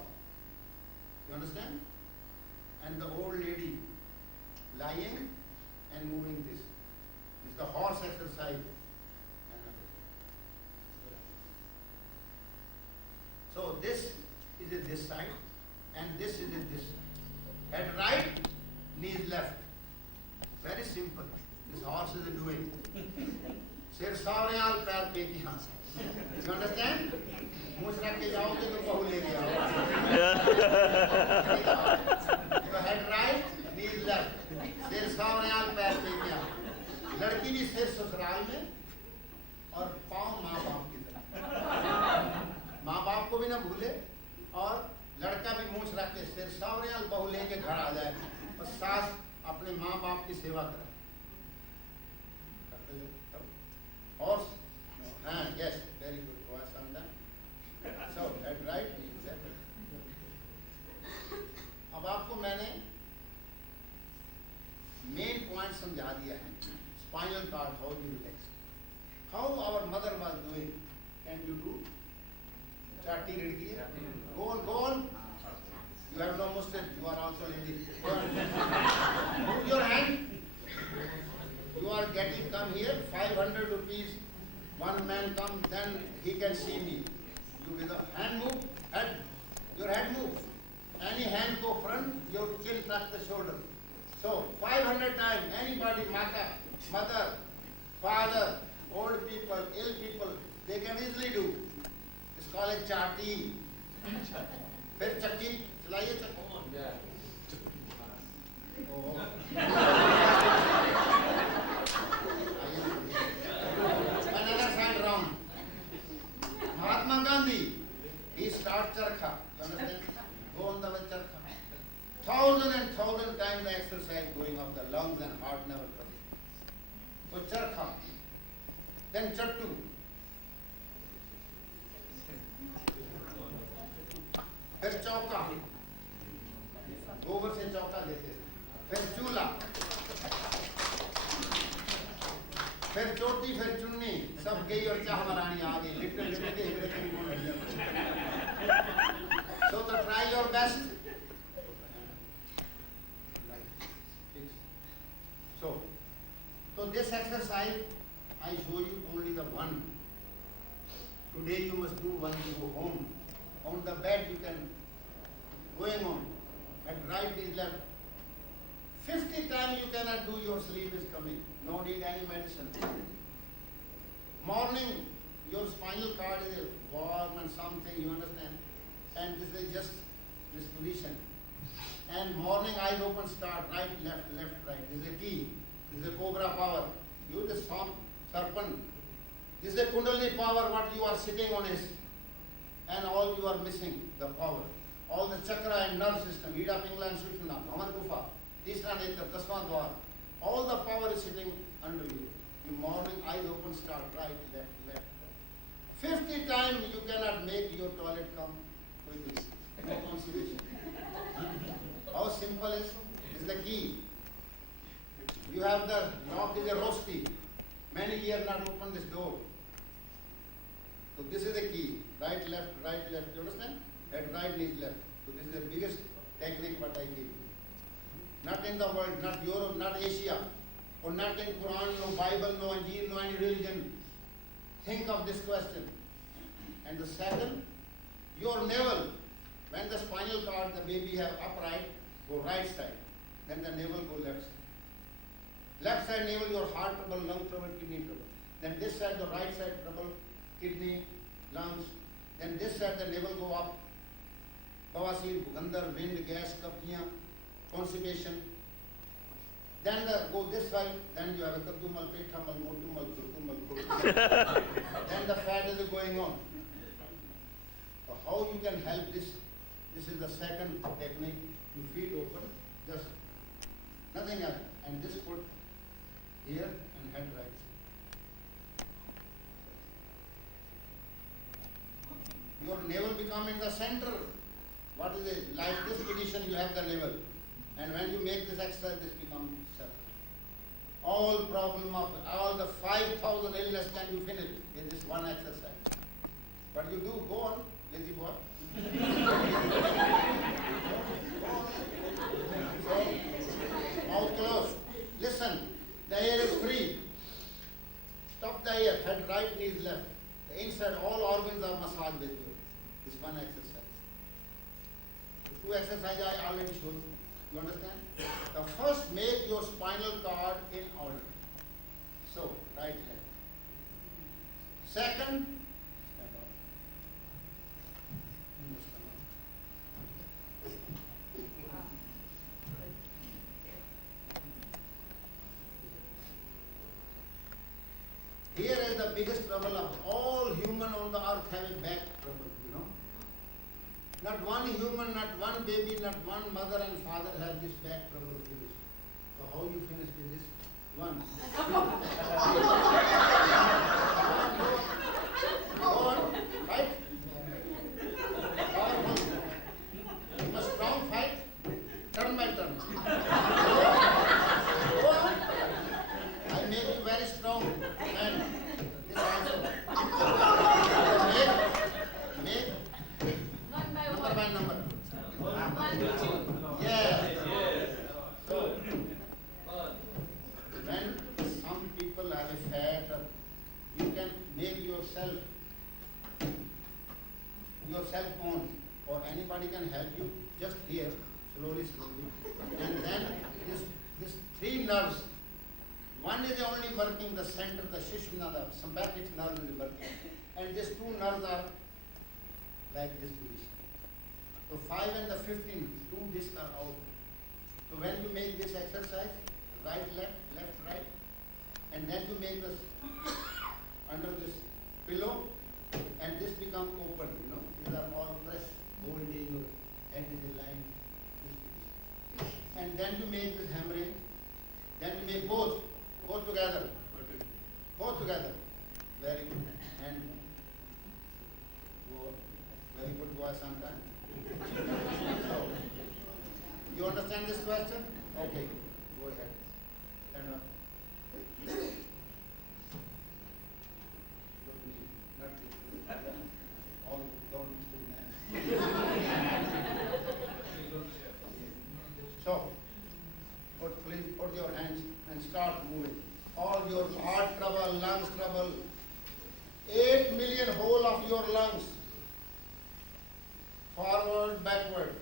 You understand? And the old lady lying and moving this. This is the horse exercise. So this is at this side and this is at this side. Head right, knees left. Very simple. This horse is doing. सिर सावरेयाल पैर पे की हाथ. You understand? मुझ रख के जाओगे तो बहु लेके आओ. So head right, knees left. सिर सावरेयाल पैर पे की हाथ. लड़की भी सिर ससुराल में और पाँव माँ बाप की तरफ. माँ बाप को भी ना भूले और लड़का भी मूछ रख के सिर सावरेयाल बहु लेके घर आ जाए और सास अपने माँ बाप की सेवा करे. Horse? Yes, very good. Was done. So, that right means that. अब आपको मैंने मेन पॉइंट समझा दिया है. Spinal cord, how you relax. How our mother was doing. Can you do? Chatti read kiya? Go on, go on. You have no mustache. You are also lady. Go on. Move your hand. You are getting, come here, 500 rupees. One man come, then he can see me. You with a hand move, head, your head move. Any hand go front, your chin touch the shoulder. So 500 times, anybody, mother, father, old people, ill people, they can easily do. It's called a chatti. फिर चक्की चलाइए चक्की. Another side round. Mahatma Gandhi, he starts charkha. You understand? Go on the way charkha. Thousand times the exercise going up the lungs and heart never comes. So charkha. Then chattu. फिर चौका. गोबर से चौका देते. फिर चूल्हा. फिर चोटी फिर चुन्नी सब गई और चाह मरानी आ गई. Literally So to try your best. So this exercise I show you only the one. Today you must do when you go home. On the bed you can going on. And right is left. 50 times you cannot do, your sleep is coming. No need any medicine. Morning, your spinal cord is warm and something, you understand? And this is just this position. And morning eyes open, start right, left, right. This is a key. This is a cobra power. Use the serpent. This is a kundalini power, what you are sitting on is. And all you are missing, the power. All the chakra and nerve system, Ida, Pingla and Sushumna, Bhavan Gufa, Tisra Netra, Tasma Dwar, all the power is sitting under you. In morning, eyes open, start right, left. 50 times you cannot make your toilet come quickly. No constipation. How simple is the key. You have the knock is a rosti. Many years not open this door. So this is the key. Right, left, you understand? At right knees left. So this is the biggest technique what I give you. Not in the world, not Europe, not Asia, or not in Quran, no Bible, no Injil, no any religion. Think of this question. And the second, your navel. When the spinal cord, the baby have upright, go right side. Then the navel go left side. Left side navel, your heart trouble, lung trouble, kidney trouble. Then this side, the right side trouble, kidney, lungs. Then this side, the navel go up. Bawasir, Gandhar, wind, gas, kapniya, constipation. Then go this side, then you have a kaddumal, pethamal, motumal, turkumal, then the fat is going on. So how you can help this? This is the second technique. You feet open, just nothing else. and this foot here and head right. Your navel become in the center. What is it? Like this position you have the navel. And when you make this exercise, this becomes separate. All problem of all the 5,000 illness can you finish in this one exercise. But you do, go on, lazy boy. So, mouth closed. Listen, the air is free. Stop the air, head right, knees left. The inside, all organs are massaged with you. This one exercise. The two exercises I already showed you. You understand? The first, make your spinal cord in order. So, right leg. Second, stand up. Here is the biggest trouble of all human on the earth having back trouble, you know. Not one human, not one baby, not one mother and father have this back trouble finished. So how you finish with this? One. Go on, fight. Powerful. You must strong fight. Turn by turn. Go on. I make you very strong man. This also. Make. Number by number. Yes. So, when some people have a fat, you can make yourself own, or anybody can help you. Just here, slowly, and then this three nerves. One is only working the center, the Sushumna, the sympathetic nerve is working, and these two nerves are like this position. So 5 and the 15, two discs are out. So when you make this exercise, right, left, right, and then you make this under this pillow, and this become open, you know. These are all pressed, whole day your head is aligned, this position. And then you make this hammering, then you make both together. Both together. Very good. And go, very good boy sometime. So, you understand this question? Okay, go ahead. Stand up. Look me, not me. All don't still man. So, please put your hands and start moving. All your heart trouble, lungs trouble, 8 million whole of your lungs. Forward, backward.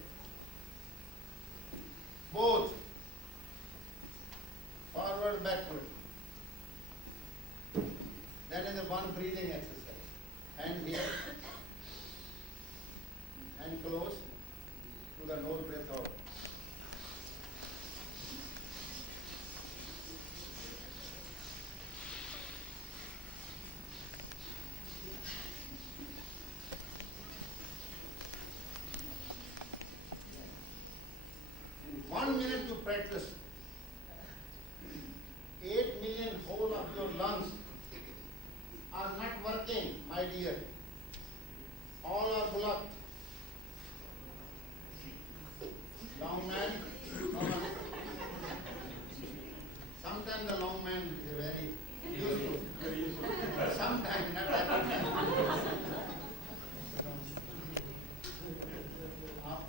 Both. Forward, backward. That is a one breathing exercise. Hand here. Hand close to the nose, breath out. In 1 minute you practice. 8 million whole of your lungs are not working, my dear. All are blocked. Long man, sometimes the long man is very useful. Sometimes not every time.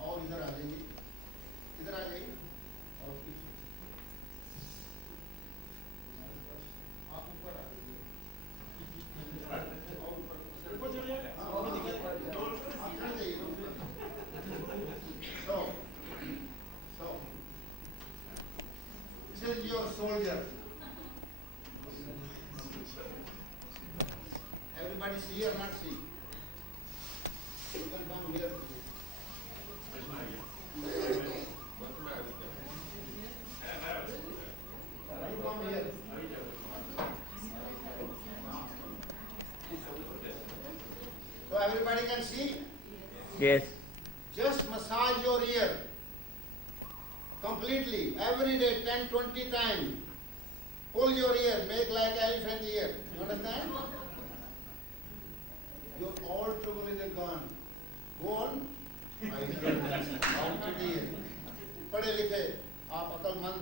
और इधर आ जाइए, इधर आ जाइए और पीछे आप ऊपर आ जाइए और ऊपर चलिए आप चढ़ जाइए so this is your soldier. Everybody see or not see? You can come here. You come here. So everybody can see? Yes. Just massage your ear. completely, every day, 10, 20 times. Pull your ear, make like elephant ear. You understand? Your all trouble is gone. Go on. पढ़े लिखे आप अकलमंद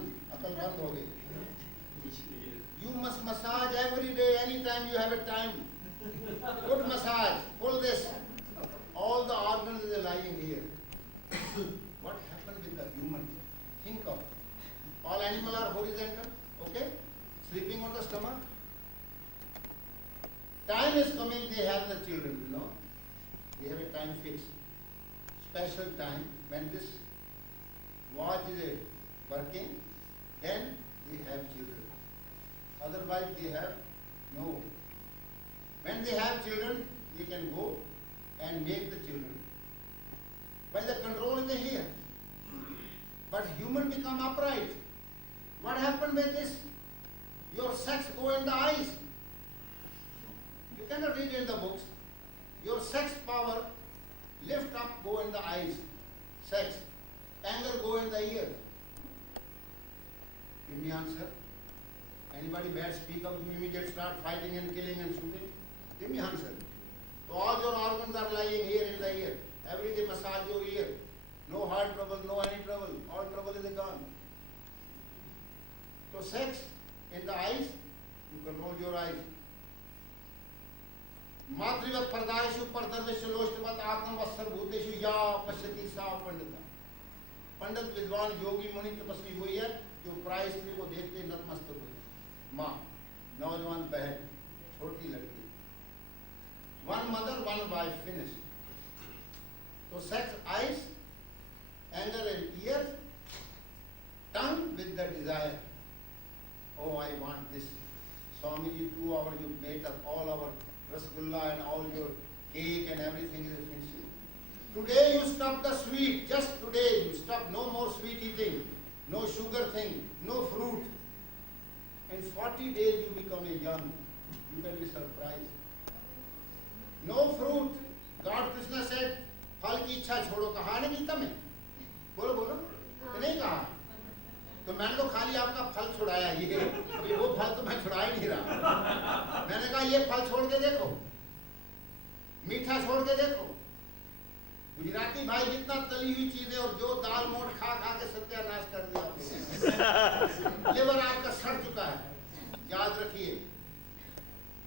हो गए. You must massage every day, anytime you have a time. Good massage. Pull this. All the organs are lying here. What happened with the human? Think of it. All animals are horizontal, okay? Sleeping on the stomach. Time is coming, they have the children, you know. They have a time fixed. Special time when this watch is working, then they have children. Otherwise they have no. When they have children, they can go and make the children. But the control is here. But human become upright. What happened with this? Your sex go in the eyes. You cannot read in the books. Your sex power lift up, go in the eyes. Sex. Anger go in the ear. Give me answer. Anybody bad speak up, you immediately start fighting and killing and shooting. Give me answer. So all your organs are lying here in the ear. Every day massage your ear. No heart trouble, no any trouble. All trouble is gone. So sex in the eyes, you control your eyes. मातृवत परदायशु परदर्वेशु लोष्टवत आत्मवत सर्वभूतेषु या पश्यति सा पंडिता. पंडित विद्वान योगी मुनि तपस्वी हुई है जो प्राय स्त्री को देखते नतमस्तक हुई. माँ, नौजवान बहन, छोटी लड़की. One mother, one wife, finished. So sex, eyes, anger and ears, tongue with the desire. Oh, I want this. Swamiji, 2 hours you made up all our rasgulla and all your cake and everything is finished. Today you stop the sweet, just today you stop, no more sweet eating, no sugar thing, no fruit. In 40 days you become a young, you can be surprised. No fruit. God Krishna said, फल की इच्छा छोड़ो. कहा नहीं गीता में? बोलो बोलो. तो नहीं कहा. तो मैंने तो खाली आपका फल छुड़ाया ये. अभी वो फल तो मैं छुड़ा ही नहीं रहा. मैंने कहा ये फल छोड़ के देखो. मीठा छोड़ के देखो. गुजराती भाई जितना तली हुई चीजें और जो दाल मोट खा खा के सत्यानाश कर दिया. लिवर आपका सड़ चुका है. याद रखिए.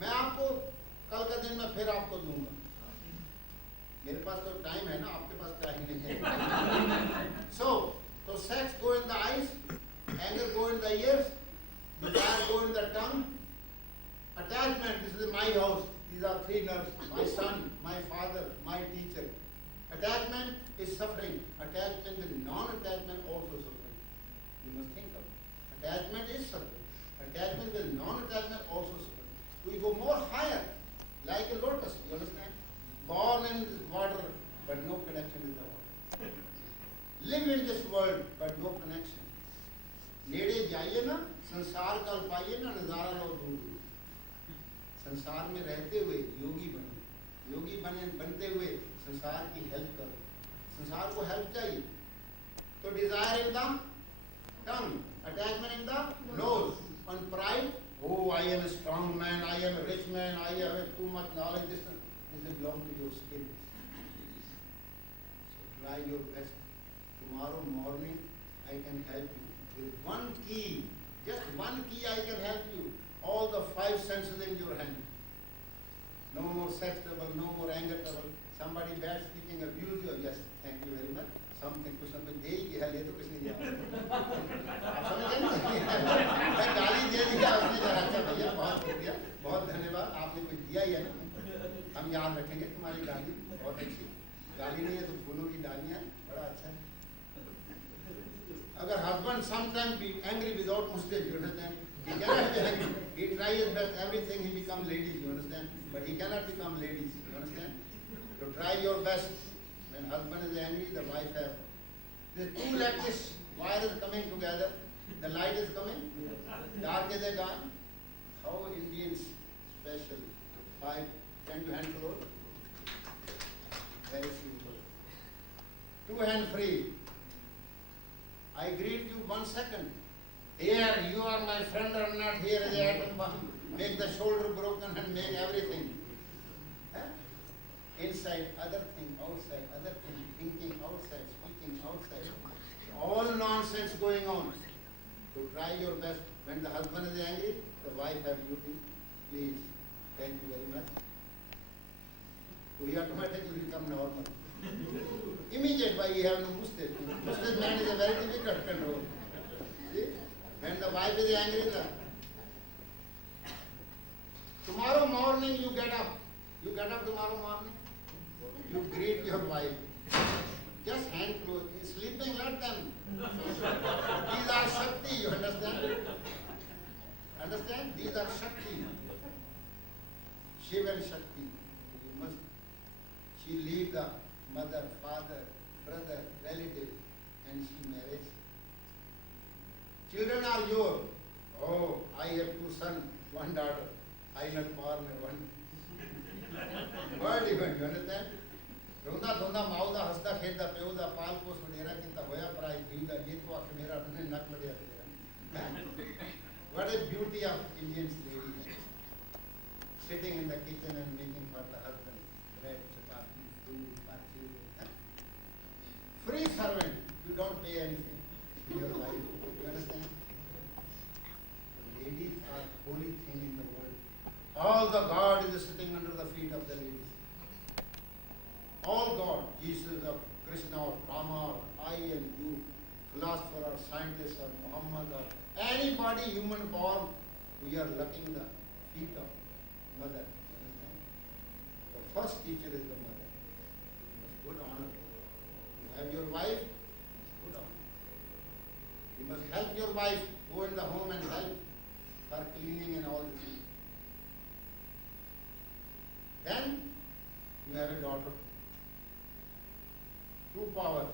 मैं आपको कल का दिन में फिर आपको दूंगा. मेरे पास तो टाइम है ना, आपके पास टाइम नहीं है. So sex go in the eyes, anger go in the ears, desire go in the tongue. Attachment, this is my house. These are 3 nerves. My son, my father, my teacher. Attachment is suffering. Attachment with non-attachment also suffering. You must think of it. Attachment is suffering. Attachment with non-attachment also suffering. We go more higher. Like a lotus, you understand? Born in this water, but no connection with the water. Live in this world, but no connection. नेड़े जाइए ना, संसार का पाइए ना, नजारा लो दूर दूर. संसार में रहते हुए योगी बनो. योगी बनते हुए संसार की हेल्प करो. संसार को हेल्प चाहिए. तो desire in the tongue, attachment in the nose, on pride. Oh, I am a strong man, I am a rich man, I have too much knowledge. This belongs to your skin. So try your best. Tomorrow morning, I can help you. With one key, just one key I can help you. All the 5 senses in your hand. No more sex trouble, no more anger trouble. Somebody bad speaking, abuse you. Yes, thank you very much. Something कुछ ना कुछ दे ही दिया, ले तो कुछ नहीं दिया. आप समझ गए ना? मैं गाली दे दिया उसने जरा. अच्छा भैया, बहुत शुक्रिया, बहुत धन्यवाद. आपने कुछ दिया ही है ना. हम याद रखेंगे तुम्हारी गाली, बहुत अच्छी. गाली नहीं है तो फूलों की डालियाँ, बड़ा अच्छा है. अगर husband sometimes be angry without mistake, you understand? He cannot be angry. He tries his best, everything he become ladies, you understand? But he cannot become ladies, you understand? So try your best. When husband is angry, the wife has. The 2 electric wires coming together. The light is coming. Dark is gone. How Indians special. 5, 10 to hand close. Very simple. 2 hand free. I greet you 1 second. Here, you are my friend or not, here is the atom bomb. Make the shoulder broken and make everything. Huh? Inside, other thing, outside, other thing, thinking outside, speaking outside. All nonsense going on. So try your best. When the husband is angry, the wife has duty. Please, thank you very much. We automatically become normal. Immediate, why we have no mustache. Mustache man is a very difficult control. See? When the wife is angry, tomorrow morning you get up. You get up tomorrow morning. You greet your wife. Just hand close. Sleeping, let them. These are Shakti, you understand? Understand? These are Shakti. Shiva and Shakti. You must. She leave the mother, father, brother, relative, and she marries. Children are yours. Oh, I have 2 sons, 1 daughter. I not born one. Word even, you understand? रोंदा धोंदा माऊदा Hansda खेलदा पेऊदा पाल पोस वडेरा किंता होया पराई पीऊदा ये तो आके मेरा अपने नक बढ़िया तेरा. What a beauty of Indian lady. Sitting in the kitchen and making for the husband bread, chapati, fruit, party. Free servant. You don't pay anything to your wife. You understand? Ladies are holy thing in the world. All the God is sitting under the feet of the ladies. All God, Jesus or Krishna or Rama or I and you, philosopher or scientist or Muhammad or anybody human born, we are looking the feet of mother. Understand? The first teacher is the mother. You must put honor. You have your wife, you must put honor. You must help your wife, go in the home and help for cleaning and all this. Then you have a daughter. 2 power.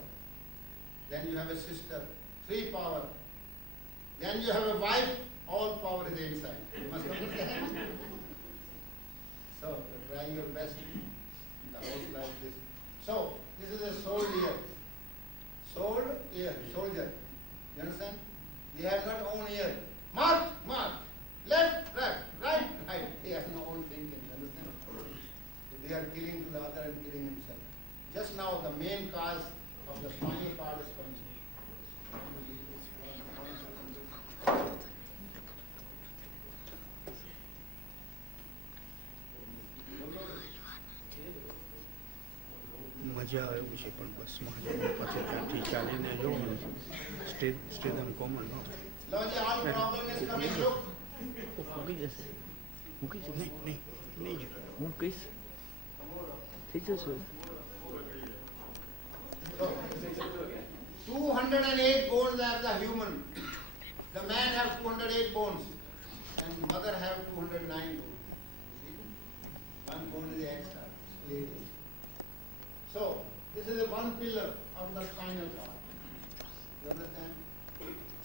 Then you have a sister. 3 power. Then you have a wife. All power is inside. You must understand. So try your best in the house like this. So this is a soul ear. Soul ear. Soldier. You understand? They have not own ear. March, march. Left, right, right, right. They have no own thinking. You understand? So they are killing to the other and killing himself. Just now, the main cause of the spinal cord is from મજા એવું છે પણ બસમાં જઈને પછી ત્યાંથી ચાલીને જવું stadium common Lord, all problem is coming. Look. મૂકી જશે નહીં નહીં નહીં જ હું કહીશ થઈ જશે. So, 208 bones are the human. The man have 208 bones and mother have 209 bones. See? 1 bone is extra. Ladies. So, this is a 1 pillar of the spinal cord. You understand?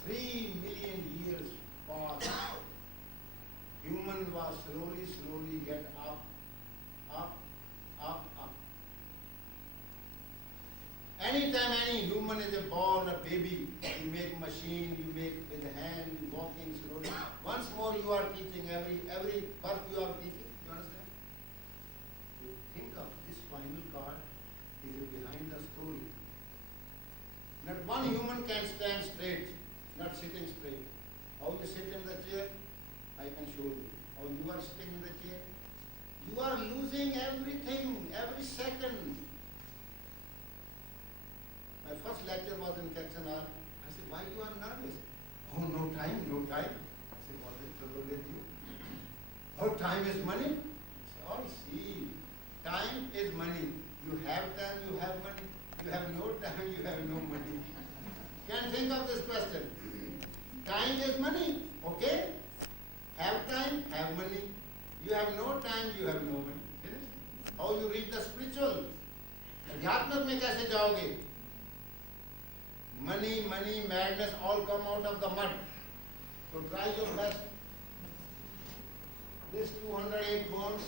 3 million years past. Human was slowly get up. Anytime any human is born, a baby, you make machine, you make with hand, you walking slowly. Once more you are teaching, every birth you are teaching. You understand? You think of this spinal cord is behind the story. Not one human can stand straight, not sitting straight. How you sit in the chair, I can show you. How you are sitting in the chair, you are losing everything, every second. My first lecture was in Kachanal. I said, why you are nervous? Oh, no time, no time. I said, what is trouble with you? Oh, time is money? I said, oh, see, time is money. You have time, you have money. You have no time, you have no money. Can think of this question. Time is money, okay? Have time, have money. You have no time, you have no money. Finished? How you reach the spiritual? अध्यात्म में कैसे जाओगे? Money, madness all come out of the mud. So try your best. This 208 bones.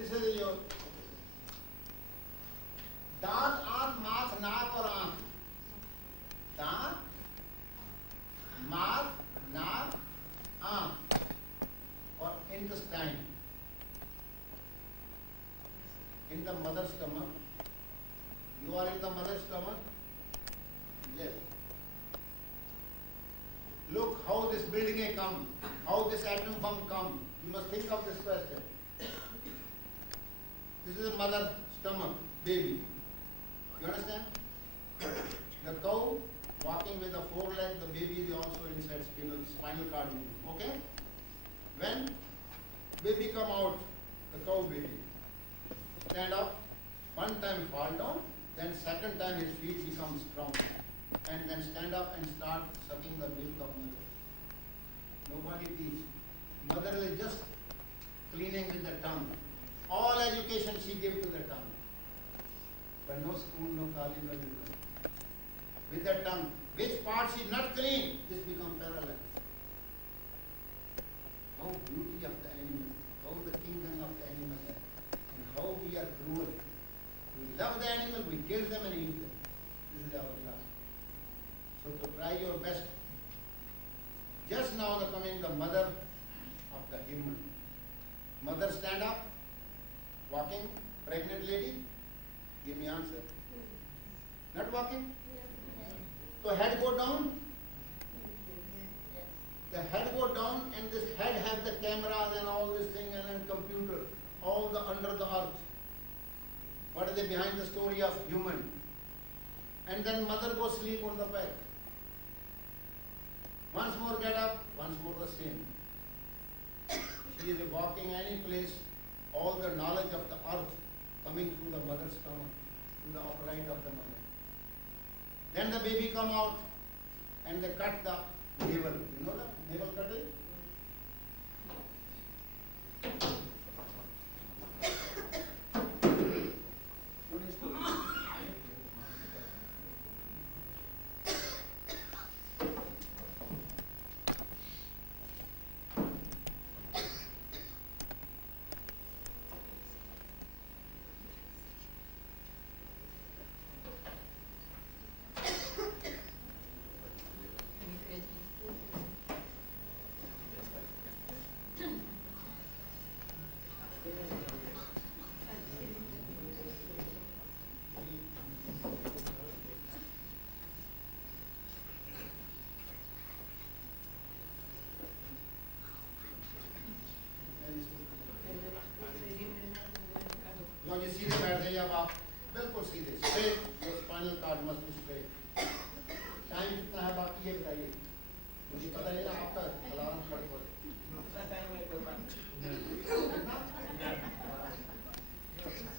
This is your दांत, आंख, माथ, नाक और आंख. दांत, माथ, नाक, आंख और intestine. In the mother's stomach. You are in the mother's stomach? Yes. Look how this building has come, how this atom bomb come. You must think of this question. This is a mother's stomach, baby. You understand? The cow walking with the foreleg, the baby is also inside spinal cord. Okay? When baby come out, the cow baby, stand up, one time fall down, then second time his feet become strong, and then stand up and start sucking the milk of mother. Nobody teach. Mother is just cleaning with the tongue. All education she gave to the tongue. But no spoon, no kali, no liver. With the tongue. Which part she not clean, this become paralyzed. How beauty of the animal, how the kingdom of the animal is, and how we are cruel. We love the animal, we kill them and eat them. This is our love. So to try your best. Just now the coming the mother of the human. Mother stand up, walking, pregnant lady, give me answer. Not walking? So head go down? The head go down and this head has the cameras and all this thing and then computer, all the under the earth. What is it behind the story of human? And then mother go sleep on the bed. Once more get up, once more the same. She is walking any place, all the knowledge of the earth coming through the mother's stomach, through the upright of the mother. Then the baby come out and they cut the navel. You know the navel cutting? Now you सीधे बैठ जाइए अब आप बिल्कुल सीधे straight. Your spinal cord must be straight. Time कितना है बाकी ये बताइए. मुझे पता है ना आपका अलार्म खड़ पड़े.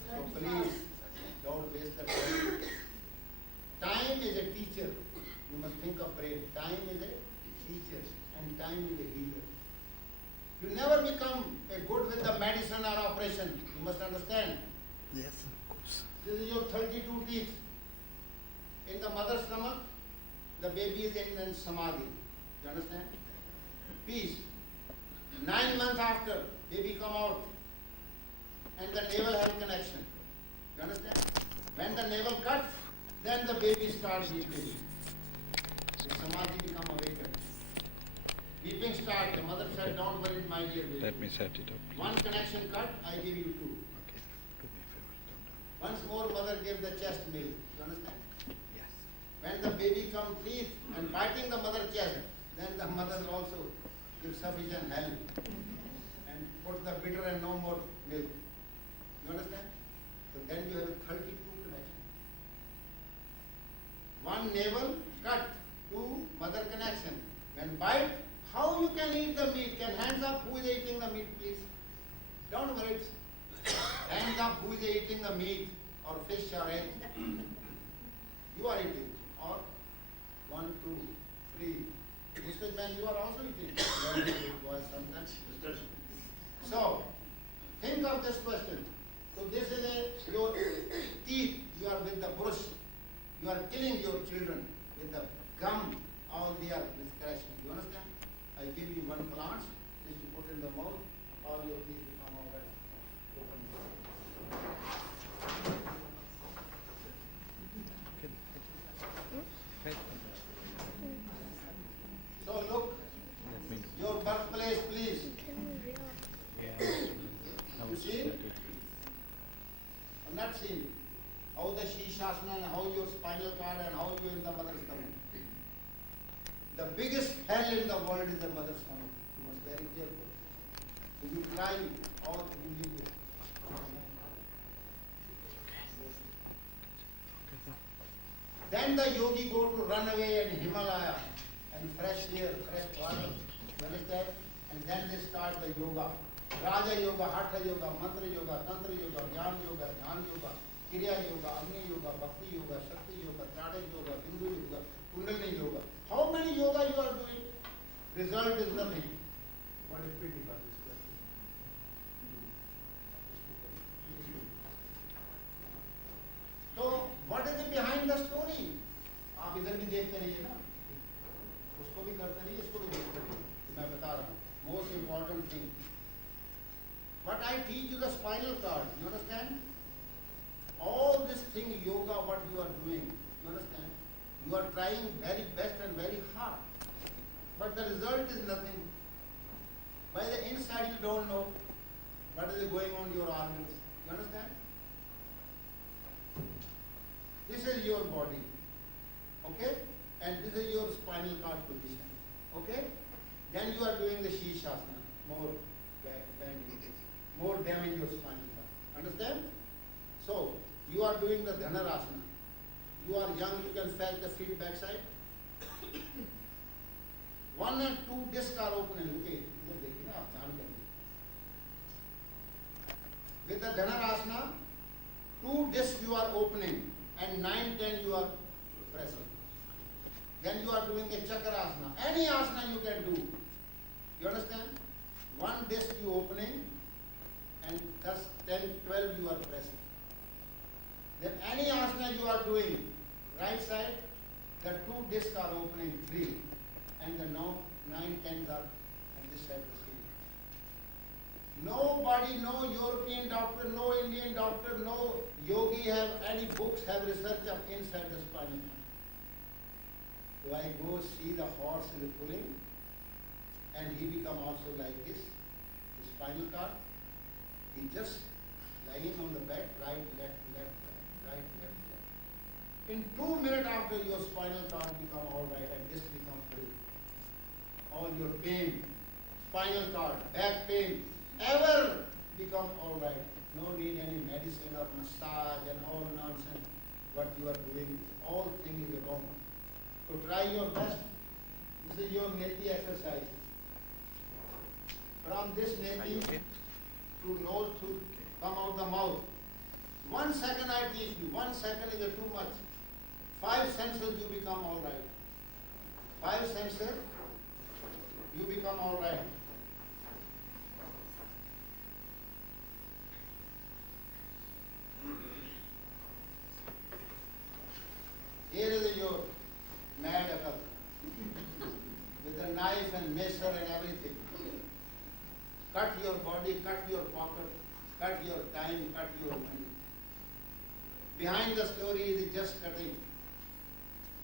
So please don't waste the time. Time is a teacher. You must think of brain. Time is a teacher and time is a healer. You never become a good with the medicine or operation. You must understand. Yes, of course. This is your 32 teeth. In the mother's stomach, the baby is in samadhi. You understand? Peace. 9 months after, baby come out and the navel has connection. You understand? When the navel cuts, then the baby starts weeping. The samadhi become awakened. Weeping start. The mother said, don't worry, my dear baby. Let me set it up. One connection cut, I give you 2. Okay. Do me a favor. Don't. Once more, mother gave the chest milk. You understand? Yes. When the baby comes teeth and biting the mother chest, then the mother also gives sufficient help and put the bitter and no more milk. You understand? So then you have a 32 connection. One navel cut, 2 mother connection. When bite, how you can eat the meat? Can hands up who is eating the meat, please? Don't worry. Hands up who is eating the meat or fish or egg. You are eating. Or 1, 2, 3. Mr. Man, you are also eating. Very good boy sometimes. So, think of this question. So this is your teeth. You are with the brush. You are killing your children with the gum. All they are discretion. You understand? I give you one plant. This you put in the mouth. All your teeth become all right. Open. Shishasana and how your spinal cord and how you in the mother's stomach. The biggest hell in the world is the mother's stomach. You must be very careful. If you try or you leave it. Then the yogi go to run away in Himalaya and fresh air, fresh water. You understand? And then they start the yoga. Raja Yoga, Hatha Yoga, Mantra Yoga, Tantra Yoga, Jnana Yoga, Dhyan Yoga, Kriya Yoga, Agni Yoga, Bhakti Yoga, Shakti Yoga, Trada Yoga, Bindu Yoga, Kundalini Yoga. How many yoga you are doing? Result is nothing. What a pity for this question. So, what is it behind the story? आप इधर भी देखते रहिए ना, उसको भी करते रहिए, इसको भी देखते रहिए. मैं बता रहा हूँ. Most important thing. But I teach you the spinal cord. You understand? All this thing, yoga, what you are doing, you understand? You are trying very best and very hard. But the result is nothing. By the inside you don't know what is going on your organs. You understand? This is your body. Okay? And this is your spinal cord position. Okay? Then you are doing the Shishasana. More bending. More damage your spinal cord. Understand? So, you are doing the Dhanarasana. You are young, you can felt the feet backside. 1 and 2 discs are open. Look at it. With the Dhanarasana, 2 discs you are opening and 9, 10 you are pressing. Then you are doing a Chakrasana. Any asana you can do. You understand? 1 disc you opening and thus 10, 12 you are pressing. Then any asana you are doing, right side, the 2 discs are opening, 3, and the now 9, 10s are at this side the same. Nobody, no European doctor, no Indian doctor, no yogi have any books, have research of inside the spinal cord. So I go see the horse is pulling, and he become also like this, the spinal cord. He just lying on the bed, right, left, left, right, left, left. In 2 minutes after your spinal cord become all right and this become free. All your pain, spinal cord, back pain, ever become all right. No need any medicine or massage and all nonsense. What you are doing, all thing is wrong. So try your best. This is your neti exercise. From this neti to nose to come out the mouth. 1 second I teach you. 1 second is too much. 5 senses you become all right. 5 senses you become all right. Here is your mad apple with the knife and measure and everything. Cut your body, cut your pocket, cut your time, cut your money. Behind the story is just cutting.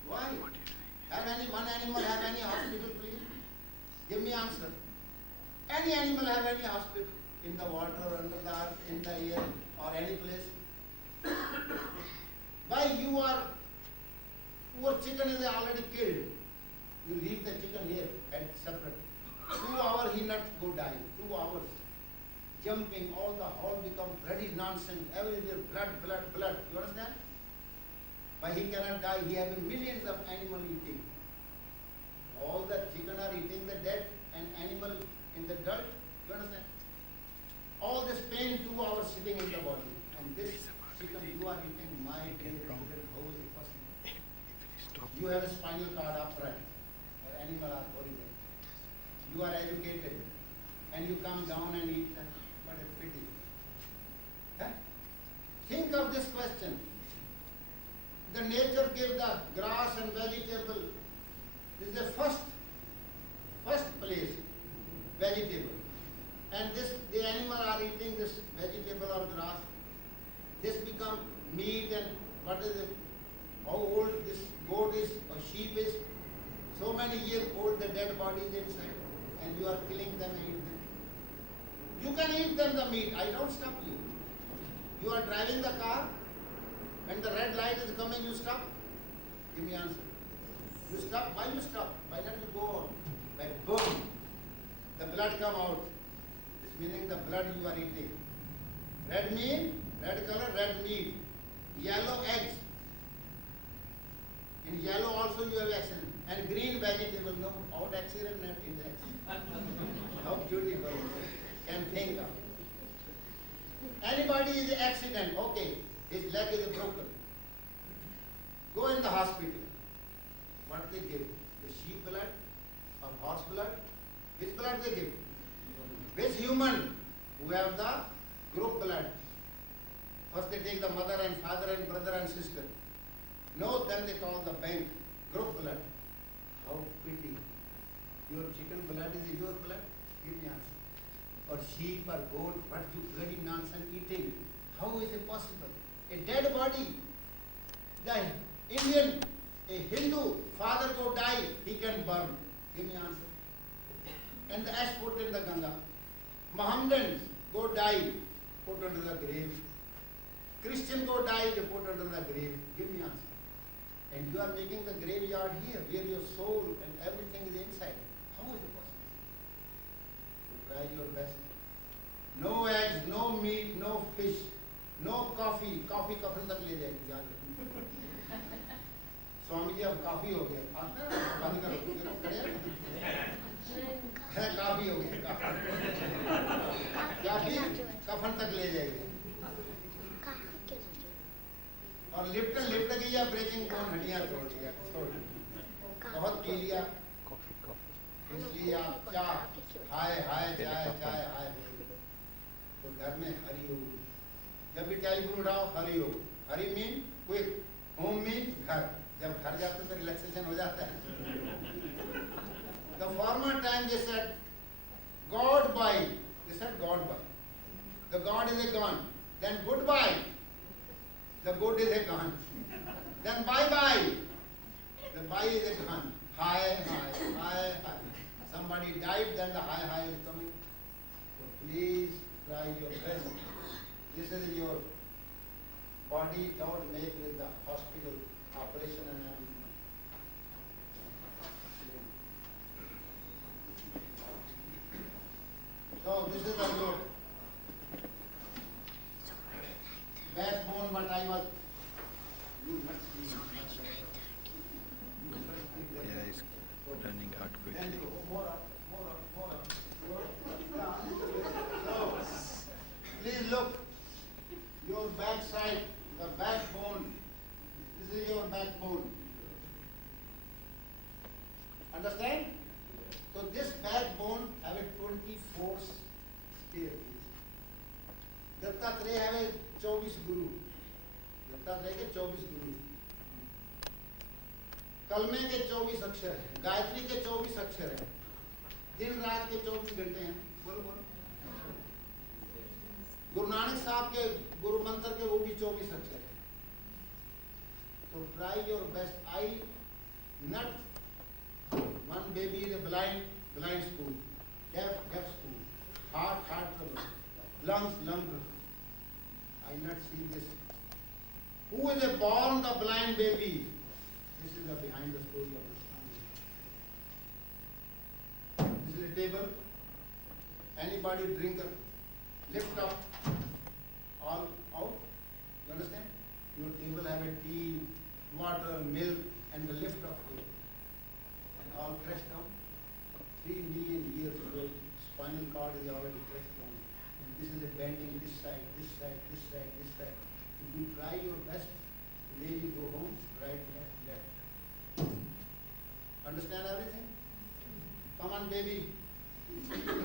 Why? Have any one animal have any hospital, please? Give me answer. Any animal have any hospital in the water, under the earth, in the air, or any place? Why you are poor chicken is already killed. You leave the chicken here and separate. 2 hours he not go die. 2 hours. Jumping, all the hall become bloody nonsense. Everywhere blood, blood, blood. You understand? But he cannot die. He having millions of animal eating. All the chicken are eating the dead and animal in the dirt. You understand? All this pain 2 hours sitting in the body. And this chicken you are eating, my dear children, how is it possible? You have a spinal cord upright. Or animal are horizontal. You are educated. And you come down and eat them. What a pity. Huh? Think of this question. The nature gave the grass and vegetable. This is the first place, vegetable. And this, the animal are eating this vegetable or grass. This become meat and what is it? How old this goat is or sheep is. So many years old the dead body is inside. And you are killing them and eat them. You can eat them the meat. I don't stop you. You are driving the car. When the red light is coming, you stop. Give me answer. You stop. Why you stop? Why not you go on? By boom, the blood come out. This meaning the blood you are eating. Red meat, red color, red meat. Yellow eggs. In yellow also you have accident. And green vegetable, no, out accident, not in accident. How beautiful. Can think of. Anybody is an accident, okay, his leg is broken. Go in the hospital. What they give? The sheep blood or horse blood? Which blood they give? Which human who have the group blood? First they take the mother and father and brother and sister. No, then they call the bank group blood. How pretty. Your chicken blood is your blood? Give me answer. Or sheep or goat, what you bloody nonsense eating? How is it possible? A dead body. The Indian, a Hindu father go die, he can burn. Give me answer. And the ash put in the Ganga. Mohammedans go die, put under the grave. Christian go die, they put under the grave. Give me answer. And you are making the graveyard here, where your soul and everything is inside. How is it possible? To try your best. No eggs, no meat, no fish, no coffee. Coffee कफन तक ले जाएगी याद रखना. स्वामी जी अब काफी हो गया. आता है बंद करो. देखो खड़े हैं. काफी हो गया. काफी कफन तक ले जाएगी. और लिफ्ट गई या ब्रेकिंग बोन हड्डियां तोड़ दिया. बहुत पी लिया. इसलिए आप हाय हाय चाय हाय. तो घर में हरि हो. जब भी टेलीफोन उठाओ हरि हो. Hari mean quick. Home mean घर. जब घर जाते तो रिलैक्सेशन हो जाता है. The former time they said God bye. They said God bye. The God is a gone. Then goodbye. The good is a gone. Then bye bye. The bye is a gone. Hi. Somebody died, then the hi is coming. So please try your best. This is your body. Don't make with the hospital operation and everything. So this is the your backbone. What I was. You must be. Yeah, it's running hard quickly. Then you go more up. So, please look. Your back side, the backbone. This is your backbone. Understand? So this backbone have a 24 staircase. Dattatreya have a 24 guru. Dattatreya के 24 guru. कलमे के 24 अक्षर हैं. गायत्री के 24 अक्षर हैं. दिन रात के 24 घंटे हैं. बोलो. गुरु नानक साहब के गुरु मंत्र के वो भी 24 अक्षर हैं. So try your best. Not one baby is a blind school, deaf school, heart trouble, lungs trouble. I not see this. Who is a born the blind baby? This is the behind the story of this family. This is a table. Anybody drink a lift up, all out. You understand? Your table have a tea, water, milk, and the lift up here. And all crashed down. 3 million years ago, spinal cord is already crashed down. And this is a bending this side. If you try your best, today you go home, right, left. Understand everything? Come on, baby. Quickly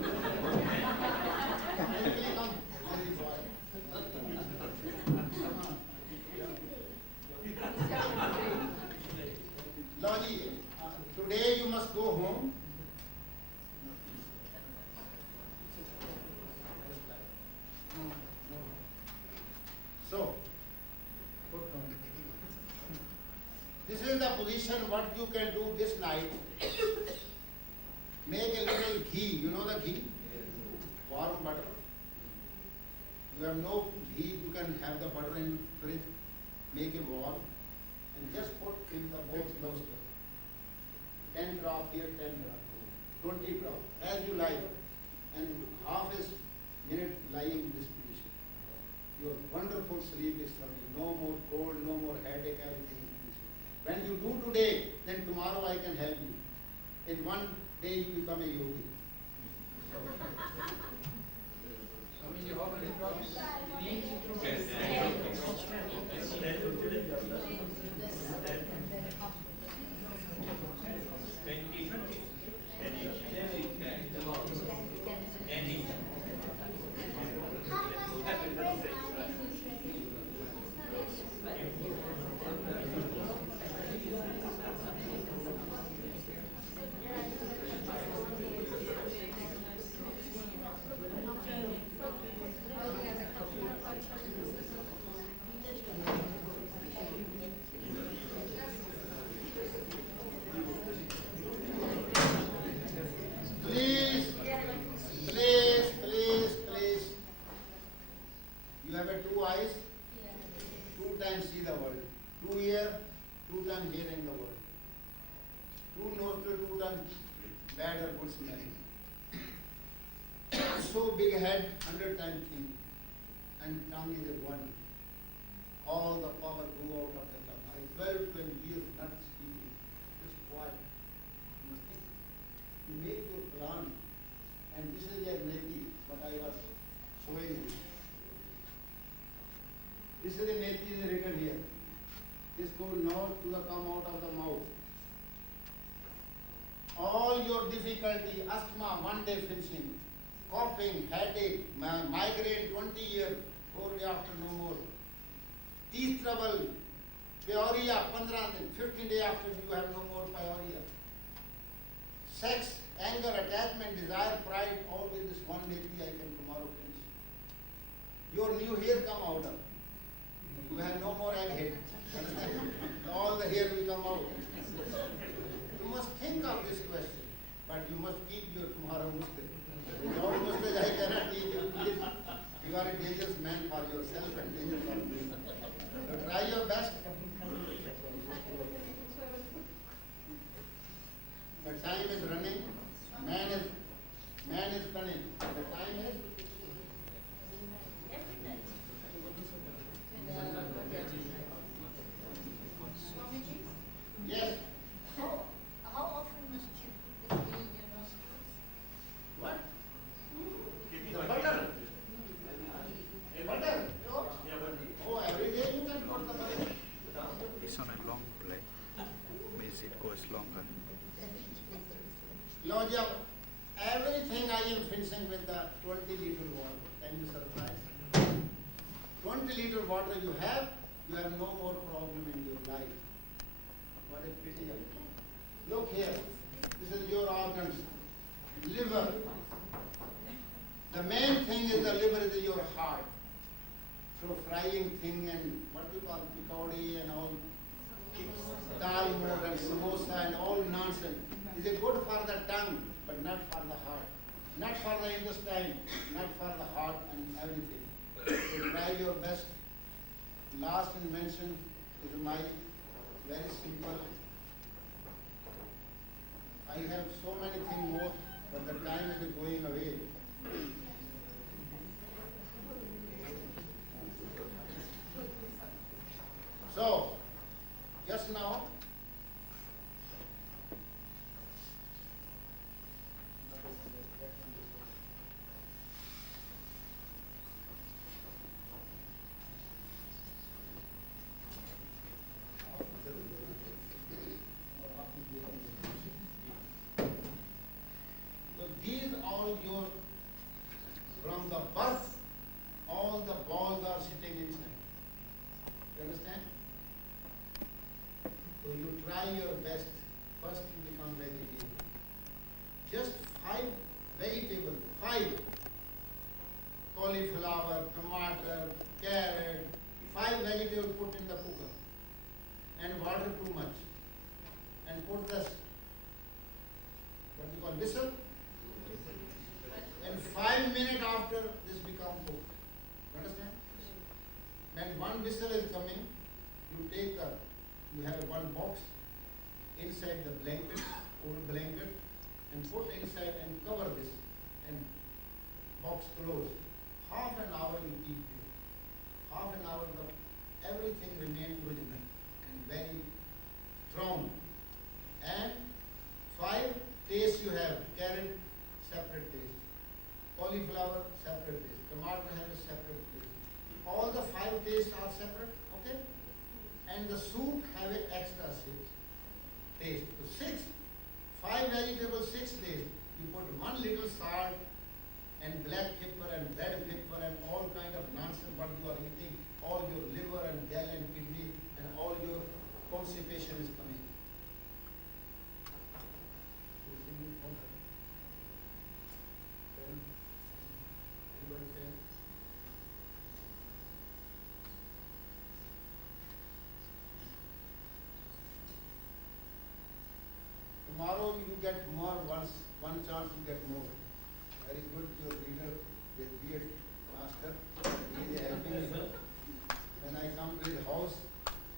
come. Very boy. Come on. Logi, today you must go home. So, this is the position what you can do this night. Make a little ghee. You know the ghee? Warm butter. You have no ghee, you can have the butter in fridge. make a wall and just put in the both nostrils. 10 drop here, 10 drop, 20 drop, as you like, and half a minute lying in this position. Your wonderful sleep is coming. No more cold, no more headache, everything is finished. When you do today, then tomorrow I can help you. In one day you become a yogi. Swamiji, how many drops? Please, please, please, please. You have a 2 eyes, 2 times see the world. 2 ear, 2 times hearing the world. 2 nostril, 2 times bad or good smelling. So big head, 100 times think. And tongue is a 1. All the power go out of the tongue. I 12 years not speaking, just quiet. You must think. You make your plan, and this is your neti, what I was showing you. This is the neti is written here. This goes now to the come out of the mouth. All your difficulty, asthma, 1 day finishing, coughing, headache, migraine, 20 years, 4 days after no more. Teeth trouble, pyorrhea, 15 days after you have no more pyorrhea. Sex, anger, attachment, desire, pride, all with this one neti I can tomorrow finish. Your new hair come out of. You have no more head. All the hair will come out. You must think of this question, but you must keep your tomorrow muskil. Without muskil I cannot teach you. Please, you are a dangerous man for yourself and dangerous for me. So try your best. The time is running. Man is cunning. The time is yes. How often must you put the key in your nostrils? What? The butter. A butter. Oh, every day you can put the butter. It's on a long play. Means it goes longer. Lord, everything I am finishing with the 20 liter water. Can you surprise? 20 liter water you have no more problem in your life. What a pity. Look here. This is your organs. Liver. The main thing is the liver is your heart. So frying thing and what we call pikodi and all dal more and samosa and all nonsense is it good for the tongue but not for the heart, not for the intestine, not for the heart and everything. So try your best. Last invention is my very simple. I have so many things more, but the time is going away. So, just now, so these all your, from the birth, all the balls are sitting inside. You understand? So you try your best. First you become vegetarian. Just 5 vegetables, 5. Cauliflower, tomato, carrot, 5 vegetables put in the cooker. And water too much. And put this, what you call whistle. And 5 minutes after this become cooked. You understand? When one whistle is coming, you have one box inside the blanket, old blanket, and put inside and cover this and box closed. Half an hour you keep it. Half an hour everything remains original and very strong. And 5 tastes you have. Carrot, separate taste. Cauliflower, separate taste. Tomato has a separate taste. All the 5 tastes are separate, okay? And the soup have an extra taste. So 5 vegetables, 6 taste. You put 1 little salt and black pepper and red pepper and all kind of nonsense what you are eating. All your liver and gall and kidney and all your constipation is coming. Anybody say? Tomorrow you get more, one chance you get more. Very good, your leader, the beard master, he is helping me. When I come to his house,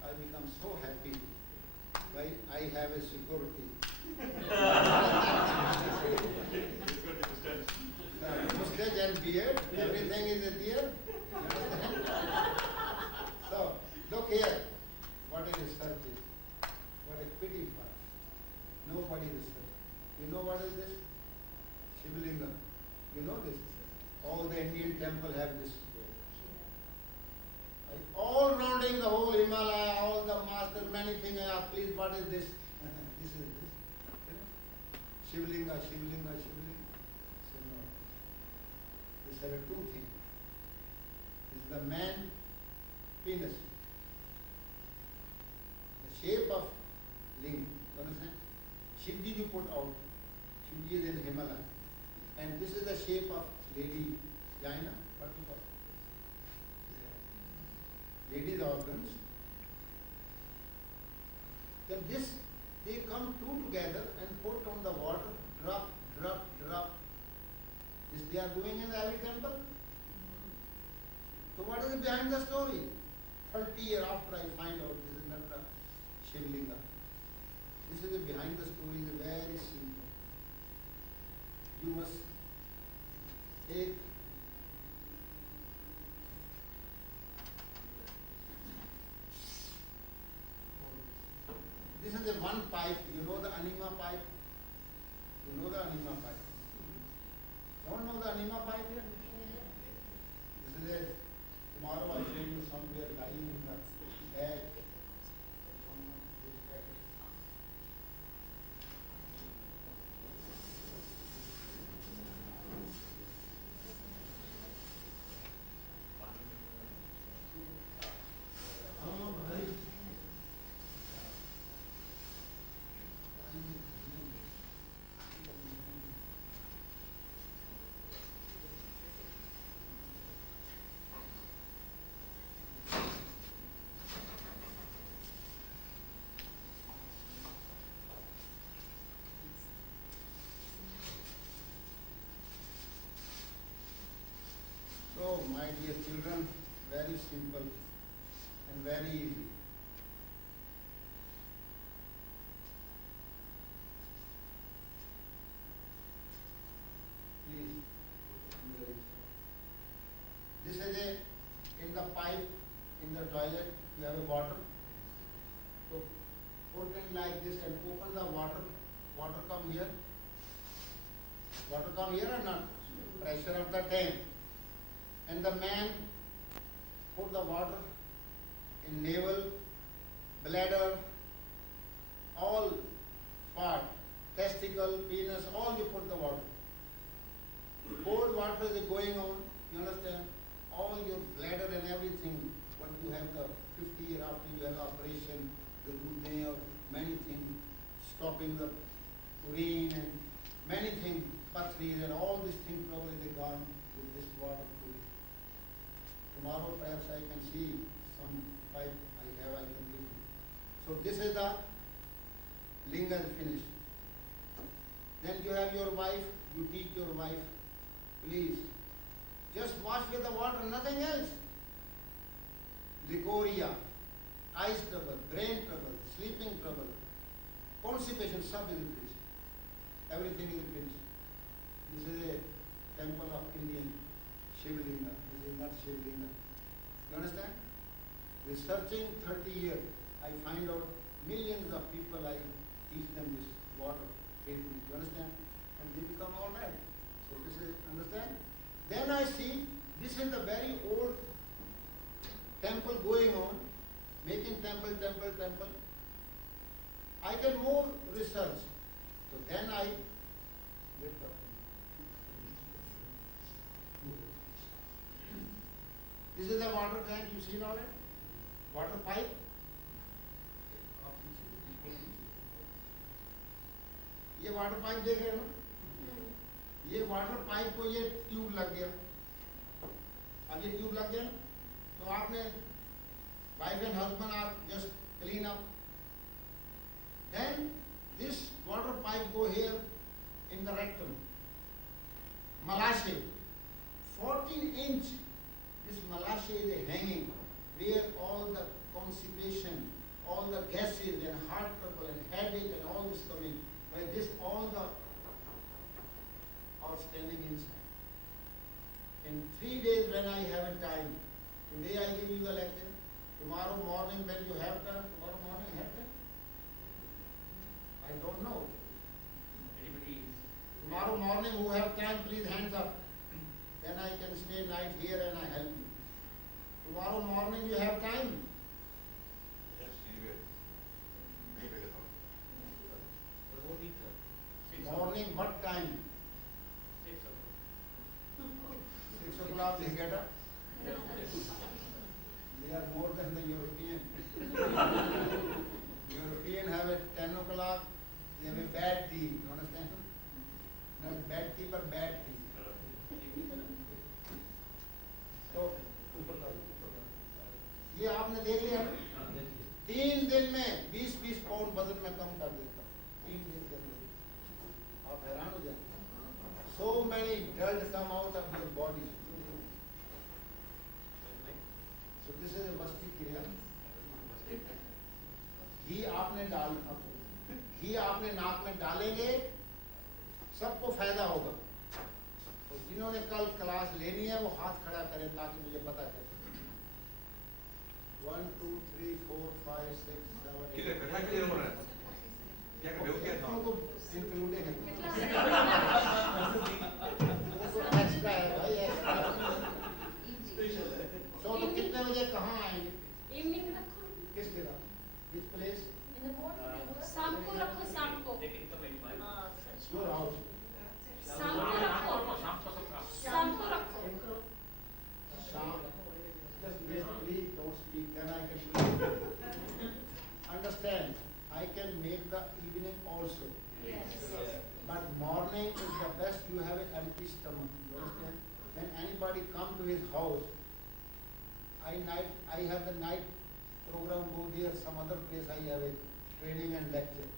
I become so happy. Why? I have a security. Mustache and beard, everything is there. So, look here, what a research is. What a pity for us. Nobody research. You know what is this? Shivalinga. You know this? All the Indian temple have this. All rounding the whole Himalaya, all the masters, many things. I ask, please, what is this? This is this. Shivalinga, Shivalinga, Shivalinga. So, no. This have 2 things. This is the man penis. The shape of ling. You understand? Shivji you put out. Shivji is in Himalaya. And this is the shape of lady vagina. What do you call it? Ladies' organs. Then this, they come 2 together and put on the water, drop, drop, drop. This they are doing in every temple. So what is behind the story? 30 years after I find out this is not the Shivlinga. This is behind the story is very simple. You must take this is the one pipe. You know the anima pipe? You know the anima pipe? Don't know the anima pipe yet? This is a, tomorrow I'll show you somewhere lying in the bag. So, my dear children, very simple and very easy. Please, this is a, in the pipe, in the toilet, you have a water. So, put it like this and open the water. Water come here. Water come here or not? Pressure of the tank. And the man put the water in navel, bladder, all part, testicle, penis, all you put the water. Cold water is going on, you understand? All your bladder and everything, what you have the 50 years after you have operation, the Rudne or many things, stopping the urine and many things, putties and all these things probably they gone with this water. Tomorrow perhaps I can see some pipe I can give you. So this is the linga finished. Then you have your wife, you teach your wife, please, just wash with the water, nothing else. Licoria, eyes trouble, brain trouble, sleeping trouble, constipation, sub is finished. Everything is finished. This is a temple of Indian Shivlinga. This is not Shivlinga. You understand? Researching 30 years, I find out millions of people, I teach them this water treatment. You understand? And they become all right. So this is, understand? Then I see this is the very old temple going on, making temple. I can more research. So then I lift up. This is the water tank, you see now, water pipe. ये water pipe देख रहे हो ना, ये water pipe को ये tube लग गया, अब ये ट्यूब लग गया तो आपने wife and husband are just clean up, then this water pipe go here in the rectum, Malashe, 14-inch, this Malashe is hanging where all the constipation, all the gases and heart trouble and headache and all this coming, where this all the are standing inside. In 3 days when I have a time, today I give you the lecture, tomorrow morning when you have time, tomorrow morning I have time. I don't know. Anybody is. Tomorrow morning who have time, please hands up. Then I can stay night here and I help you. Tomorrow morning you have time. Morning, what time? 6 o'clock. 6 o'clock they get up. They are more than the European. European have a 10 o'clock, they have a bad tea, you understand? Not bad tea, but bad tea. तो ये आपने देख लिया ना? 3 दिन में 20-20 pound वजन में कम कर देता, 3 दिन के अंदर आप हैरान हो जाएंगे. So many dirt come out of your body. So this is a vasti kriya. घी आपने नाक में डालेंगे, सबको फायदा होगा. तो जिन्होंने कल क्लास लेनी है वो हाथ खड़ा करें ताकि मुझे पता चले. 1 2 3 4 5 6 7 8 इंक्लूडेड है. वो तो एक्स्ट्रा है भाई, एक्स्ट्रा. तो कितने बजे कहाँ आएंगे? इवनिंग रखो. किस जगह? Which place? In the morning. शाम को रखो, शाम को. They can come at 5. हाँ, सच. Your house. शाम को रखो. शाम को रखो. Sham. Just basically don't speak, then I can understand. I can make the evening also. Yes. But morning is the best. You have an empty stomach. You understand? When anybody come to his house, I have the night program, go there, some other place I have a training and lecture.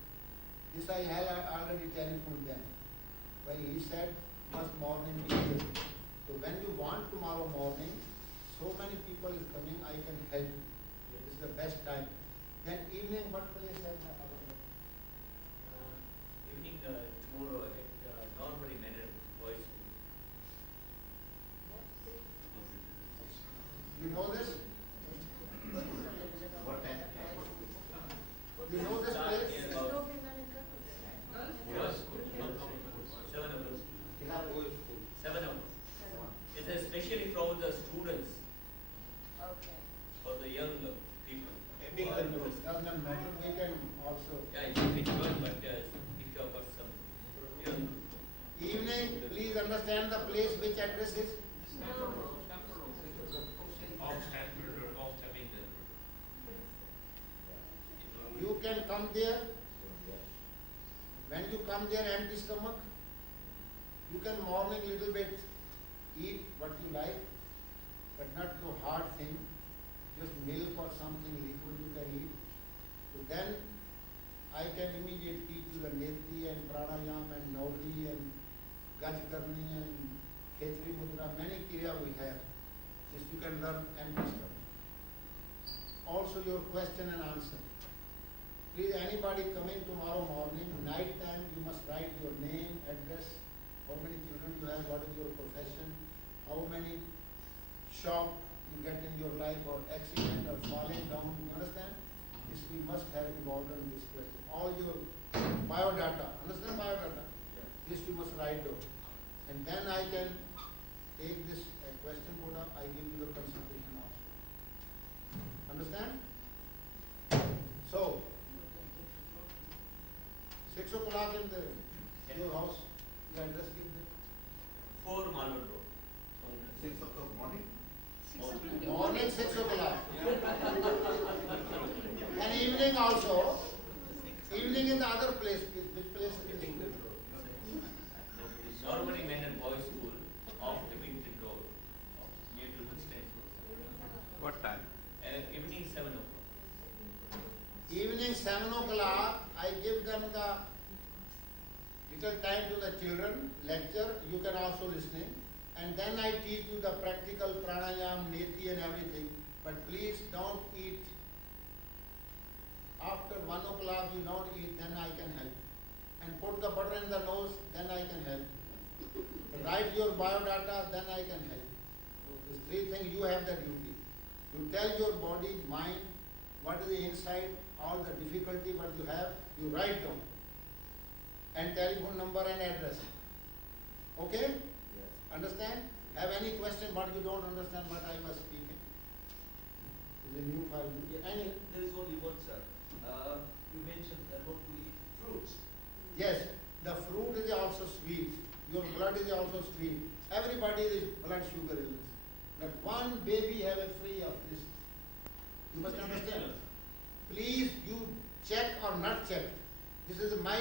This I have already telephoned them. Well, he said, first morning be here. So when you want tomorrow morning, so many people is coming, I can help you. This is the best time. Then evening, what place have I available? Evening tomorrow at Normally Manor Boys School. You know this? What time? You know this place? Boys School. 7 o'clock. 7 o'clock. It's especially for the students, Okay. for the young people. Doesn't matter, we can also. Yeah, it's good, but if you have got some young. Evening, please understand the place, which address is? You can come there. When you come there empty stomach, you can morning little bit eat what you like, but not so hard thing. Just milk or something liquid you can eat. So then I can immediately teach you the neti and pranayam and naudi and gaj karni and khetri mudra. Many kriya we have. This you can learn empty stomach. also your question and answer. Please, anybody coming tomorrow morning, night time, you must write your name, address, how many children you have, what is your profession, how many shock you get in your life or accident or falling down, you understand? This we must have involved in this question. All your biodata, understand biodata? This you must write down. And then I can take this question put up, I give you the consultation also. Understand? So, 6 o'clock in your house, the address give me. 4 Malvern Road. 6 o'clock morning? Morning 6 o'clock. And evening also. Evening in the other place. Which place is it? Normally men and boys school off Tebington Road, near to Woodstead. What time? Evening 7 o'clock. Evening 7 o'clock, I give them the little time to the children, lecture, you can also listening. And then I teach you the practical pranayam, neti and everything. But please don't eat. After 1 o'clock you don't eat, then I can help. And put the butter in the nose, then I can help. Write your biodata, then I can help. These 3 things you have the duty. You tell your body, mind, what is the inside, all the difficulty what you have, you write down. And telephone number and address. Okay? Yes. Understand? Have any question but you don't understand what I was speaking? Is a new file. Any? There is only one, sir. You mentioned not to eat fruits. Yes, the fruit is also sweet. Your blood is also sweet. Everybody is blood sugar illness. Not one baby have a free of this. You must understand. Please, you check or not check. This is my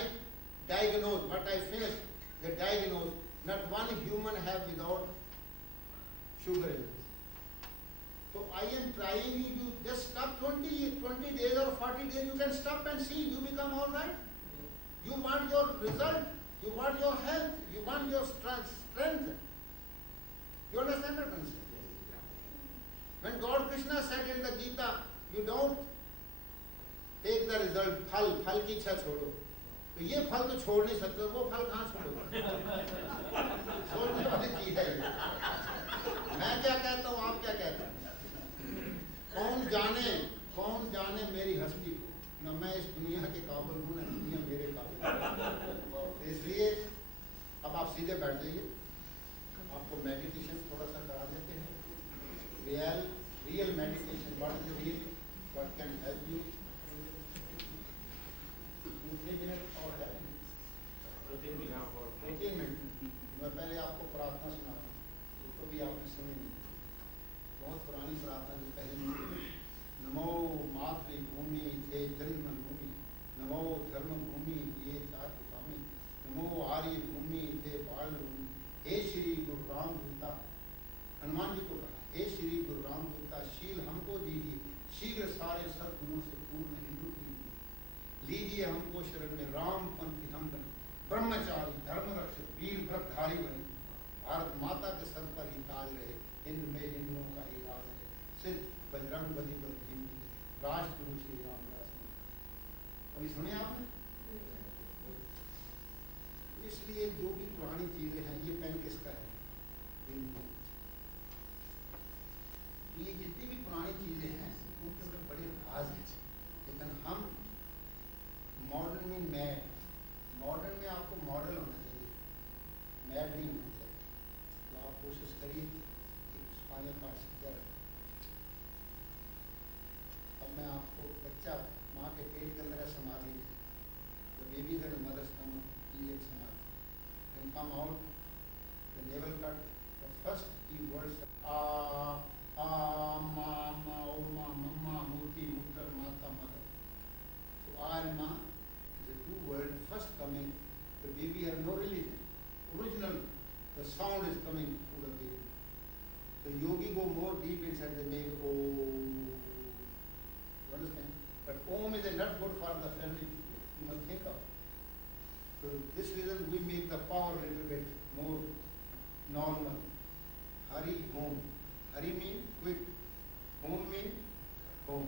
diagnose. What I finished, the diagnose. Not one human have without sugar illness. So I am trying you just stop 20 days or 40 days, you can stop and see, you become all right. You want your result, you want your health, you want your strength. You understand that concept? When God Krishna said in the Gita, you don't take the result, फल की इच्छा छोड़ो. तो ये फल तो छोड़ नहीं सकते, वो फल कहाँ छोड़ोगे? सोचने वाली चीज है ये. मैं क्या कहता हूँ, आप क्या कहते हैं? कौन जाने मेरी हस्ती को, न मैं इस दुनिया के काबिल हूँ, न दुनिया मेरे काबिल. इसलिए अब आप सीधे बैठ जाइए, आपको मेडिटेशन थोड़ा सा करा देते हैं. Real meditation, what is real, what can help you. 2-3 minute और है, 2-3 मिनट. मैं पहले आपको प्रार्थना सुना रहा हूँ, उसको भी आपने सुनी नहीं. बहुत पुरानी प्रार्थना जो पहले नहीं. नमो मातृभूमि थे जन्मभूमि, नमो धर्मभूमि ये चातु स्वामी, नमो आर्य भूमि थे बाल भूमि. हे श्री गुरु राम दूता, हनुमान जी को कहा, हे श्री गुरु राम दूता, शील हमको दीजिए, शीघ्र सारे सद्गुणों से पूर्ण हिंदू कीजिए. लीजिए हमको शरण में, राम पंथी हम बने, ब्रह्मचारी धर्म रक्षक वीर व्रतधारी बने. भारत माता के सर पर ही ताज रहे, हिंद में हिंदुओं का ही राज है. सिद्ध बजरंग बली पर भीम जी, राष्ट्र श्री रामदास. अभी सुने आपने? इसलिए जो भी पुरानी चीजें हैं, ये पेन किसका है? ये जितनी भी पुरानी चीजें हैं उनके अंदर बड़े राज हैं. लेकिन हम मॉडर्न में मैड, मॉडर्न में आपको मॉडल होना चाहिए, मैड नहीं होना चाहिए. तो आप कोशिश करिए कि स्पाइनल कॉर्ड सीधा रखें. अब मैं आपको बच्चा माँ के पेट के अंदर है, समाधि में, the baby in mother's stomach, ये एक समाधि. And come out the level cut, the first key words आ मा मा ओ मा मम्मा मूर्ति मुट्टर माता मदर. So आ and ma, the 2 words first coming, the baby has no religion. Original, the sound is coming through the baby. The yogi go more deep inside, they make Om. You understand? But Om is not good for the family. You must think of. So this reason we make the power a little bit more normal. Hari Om. Hari means quick. Om means home.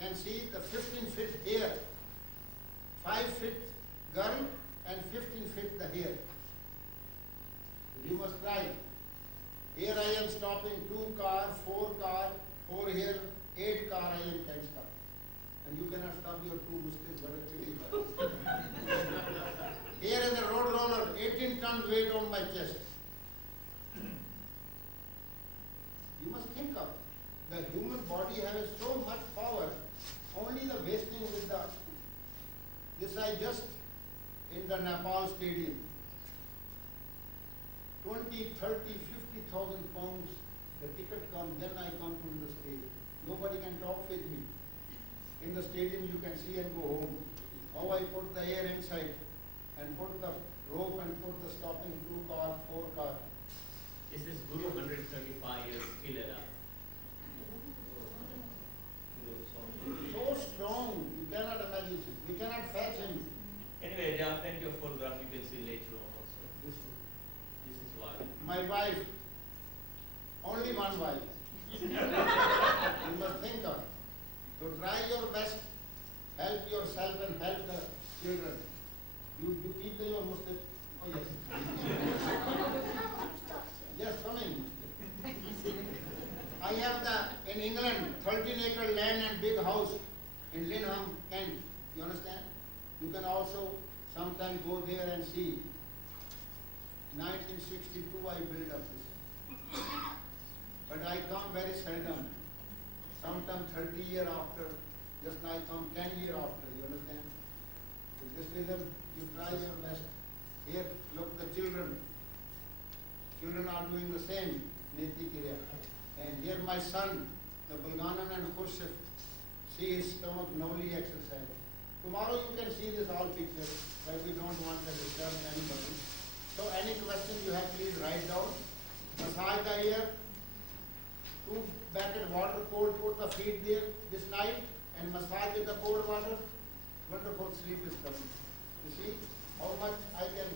can see the 15 feet here, 5 feet girl and 15 feet the hair. You must try. Here I am stopping 2 car, 4 car, 4 here, 8 car I am can stop. And you cannot stop your 2 Muslims, but actually. Here is a road roller, 18 ton weight on my chest. You must think of the human body has so much power, only the wasting with the, this I just in the Nepal stadium, 20, 30, 50,000 pounds, the ticket come, then I come to the stage. Nobody can talk with me. In the stadium you can see and go home. How I put the air inside and put the rope and put the stopping 2 car, 4 car. This is Guru 135 years still alive. So strong, you cannot imagine. We cannot fetch him. Anyway, there are plenty of photographs you can see later on also. This, This is why. my wife, only one wife. You must think of. So try your best, help yourself and help the children. You people your Muslim. Oh yes. Yes, coming. I have in England 13-acre land and big house in Linham, Kent. You understand? You can also sometime go there and see. 1962 I built up this. But I come very seldom. Sometime 30 years after, just now I come 10 years after, you understand? So this reason you try your best. Here, look the children. Children are doing the same, Neti Kriya. And here my son, the Bulganan and Khurshid, see his stomach Noli exercise. Tomorrow you can see this all picture, but we don't want to disturb anybody. So any question you have, please write down. Massage the ear, 2 bucket water cold, put the feet there this night and massage with the cold water. Wonderful sleep is coming. You see how much I can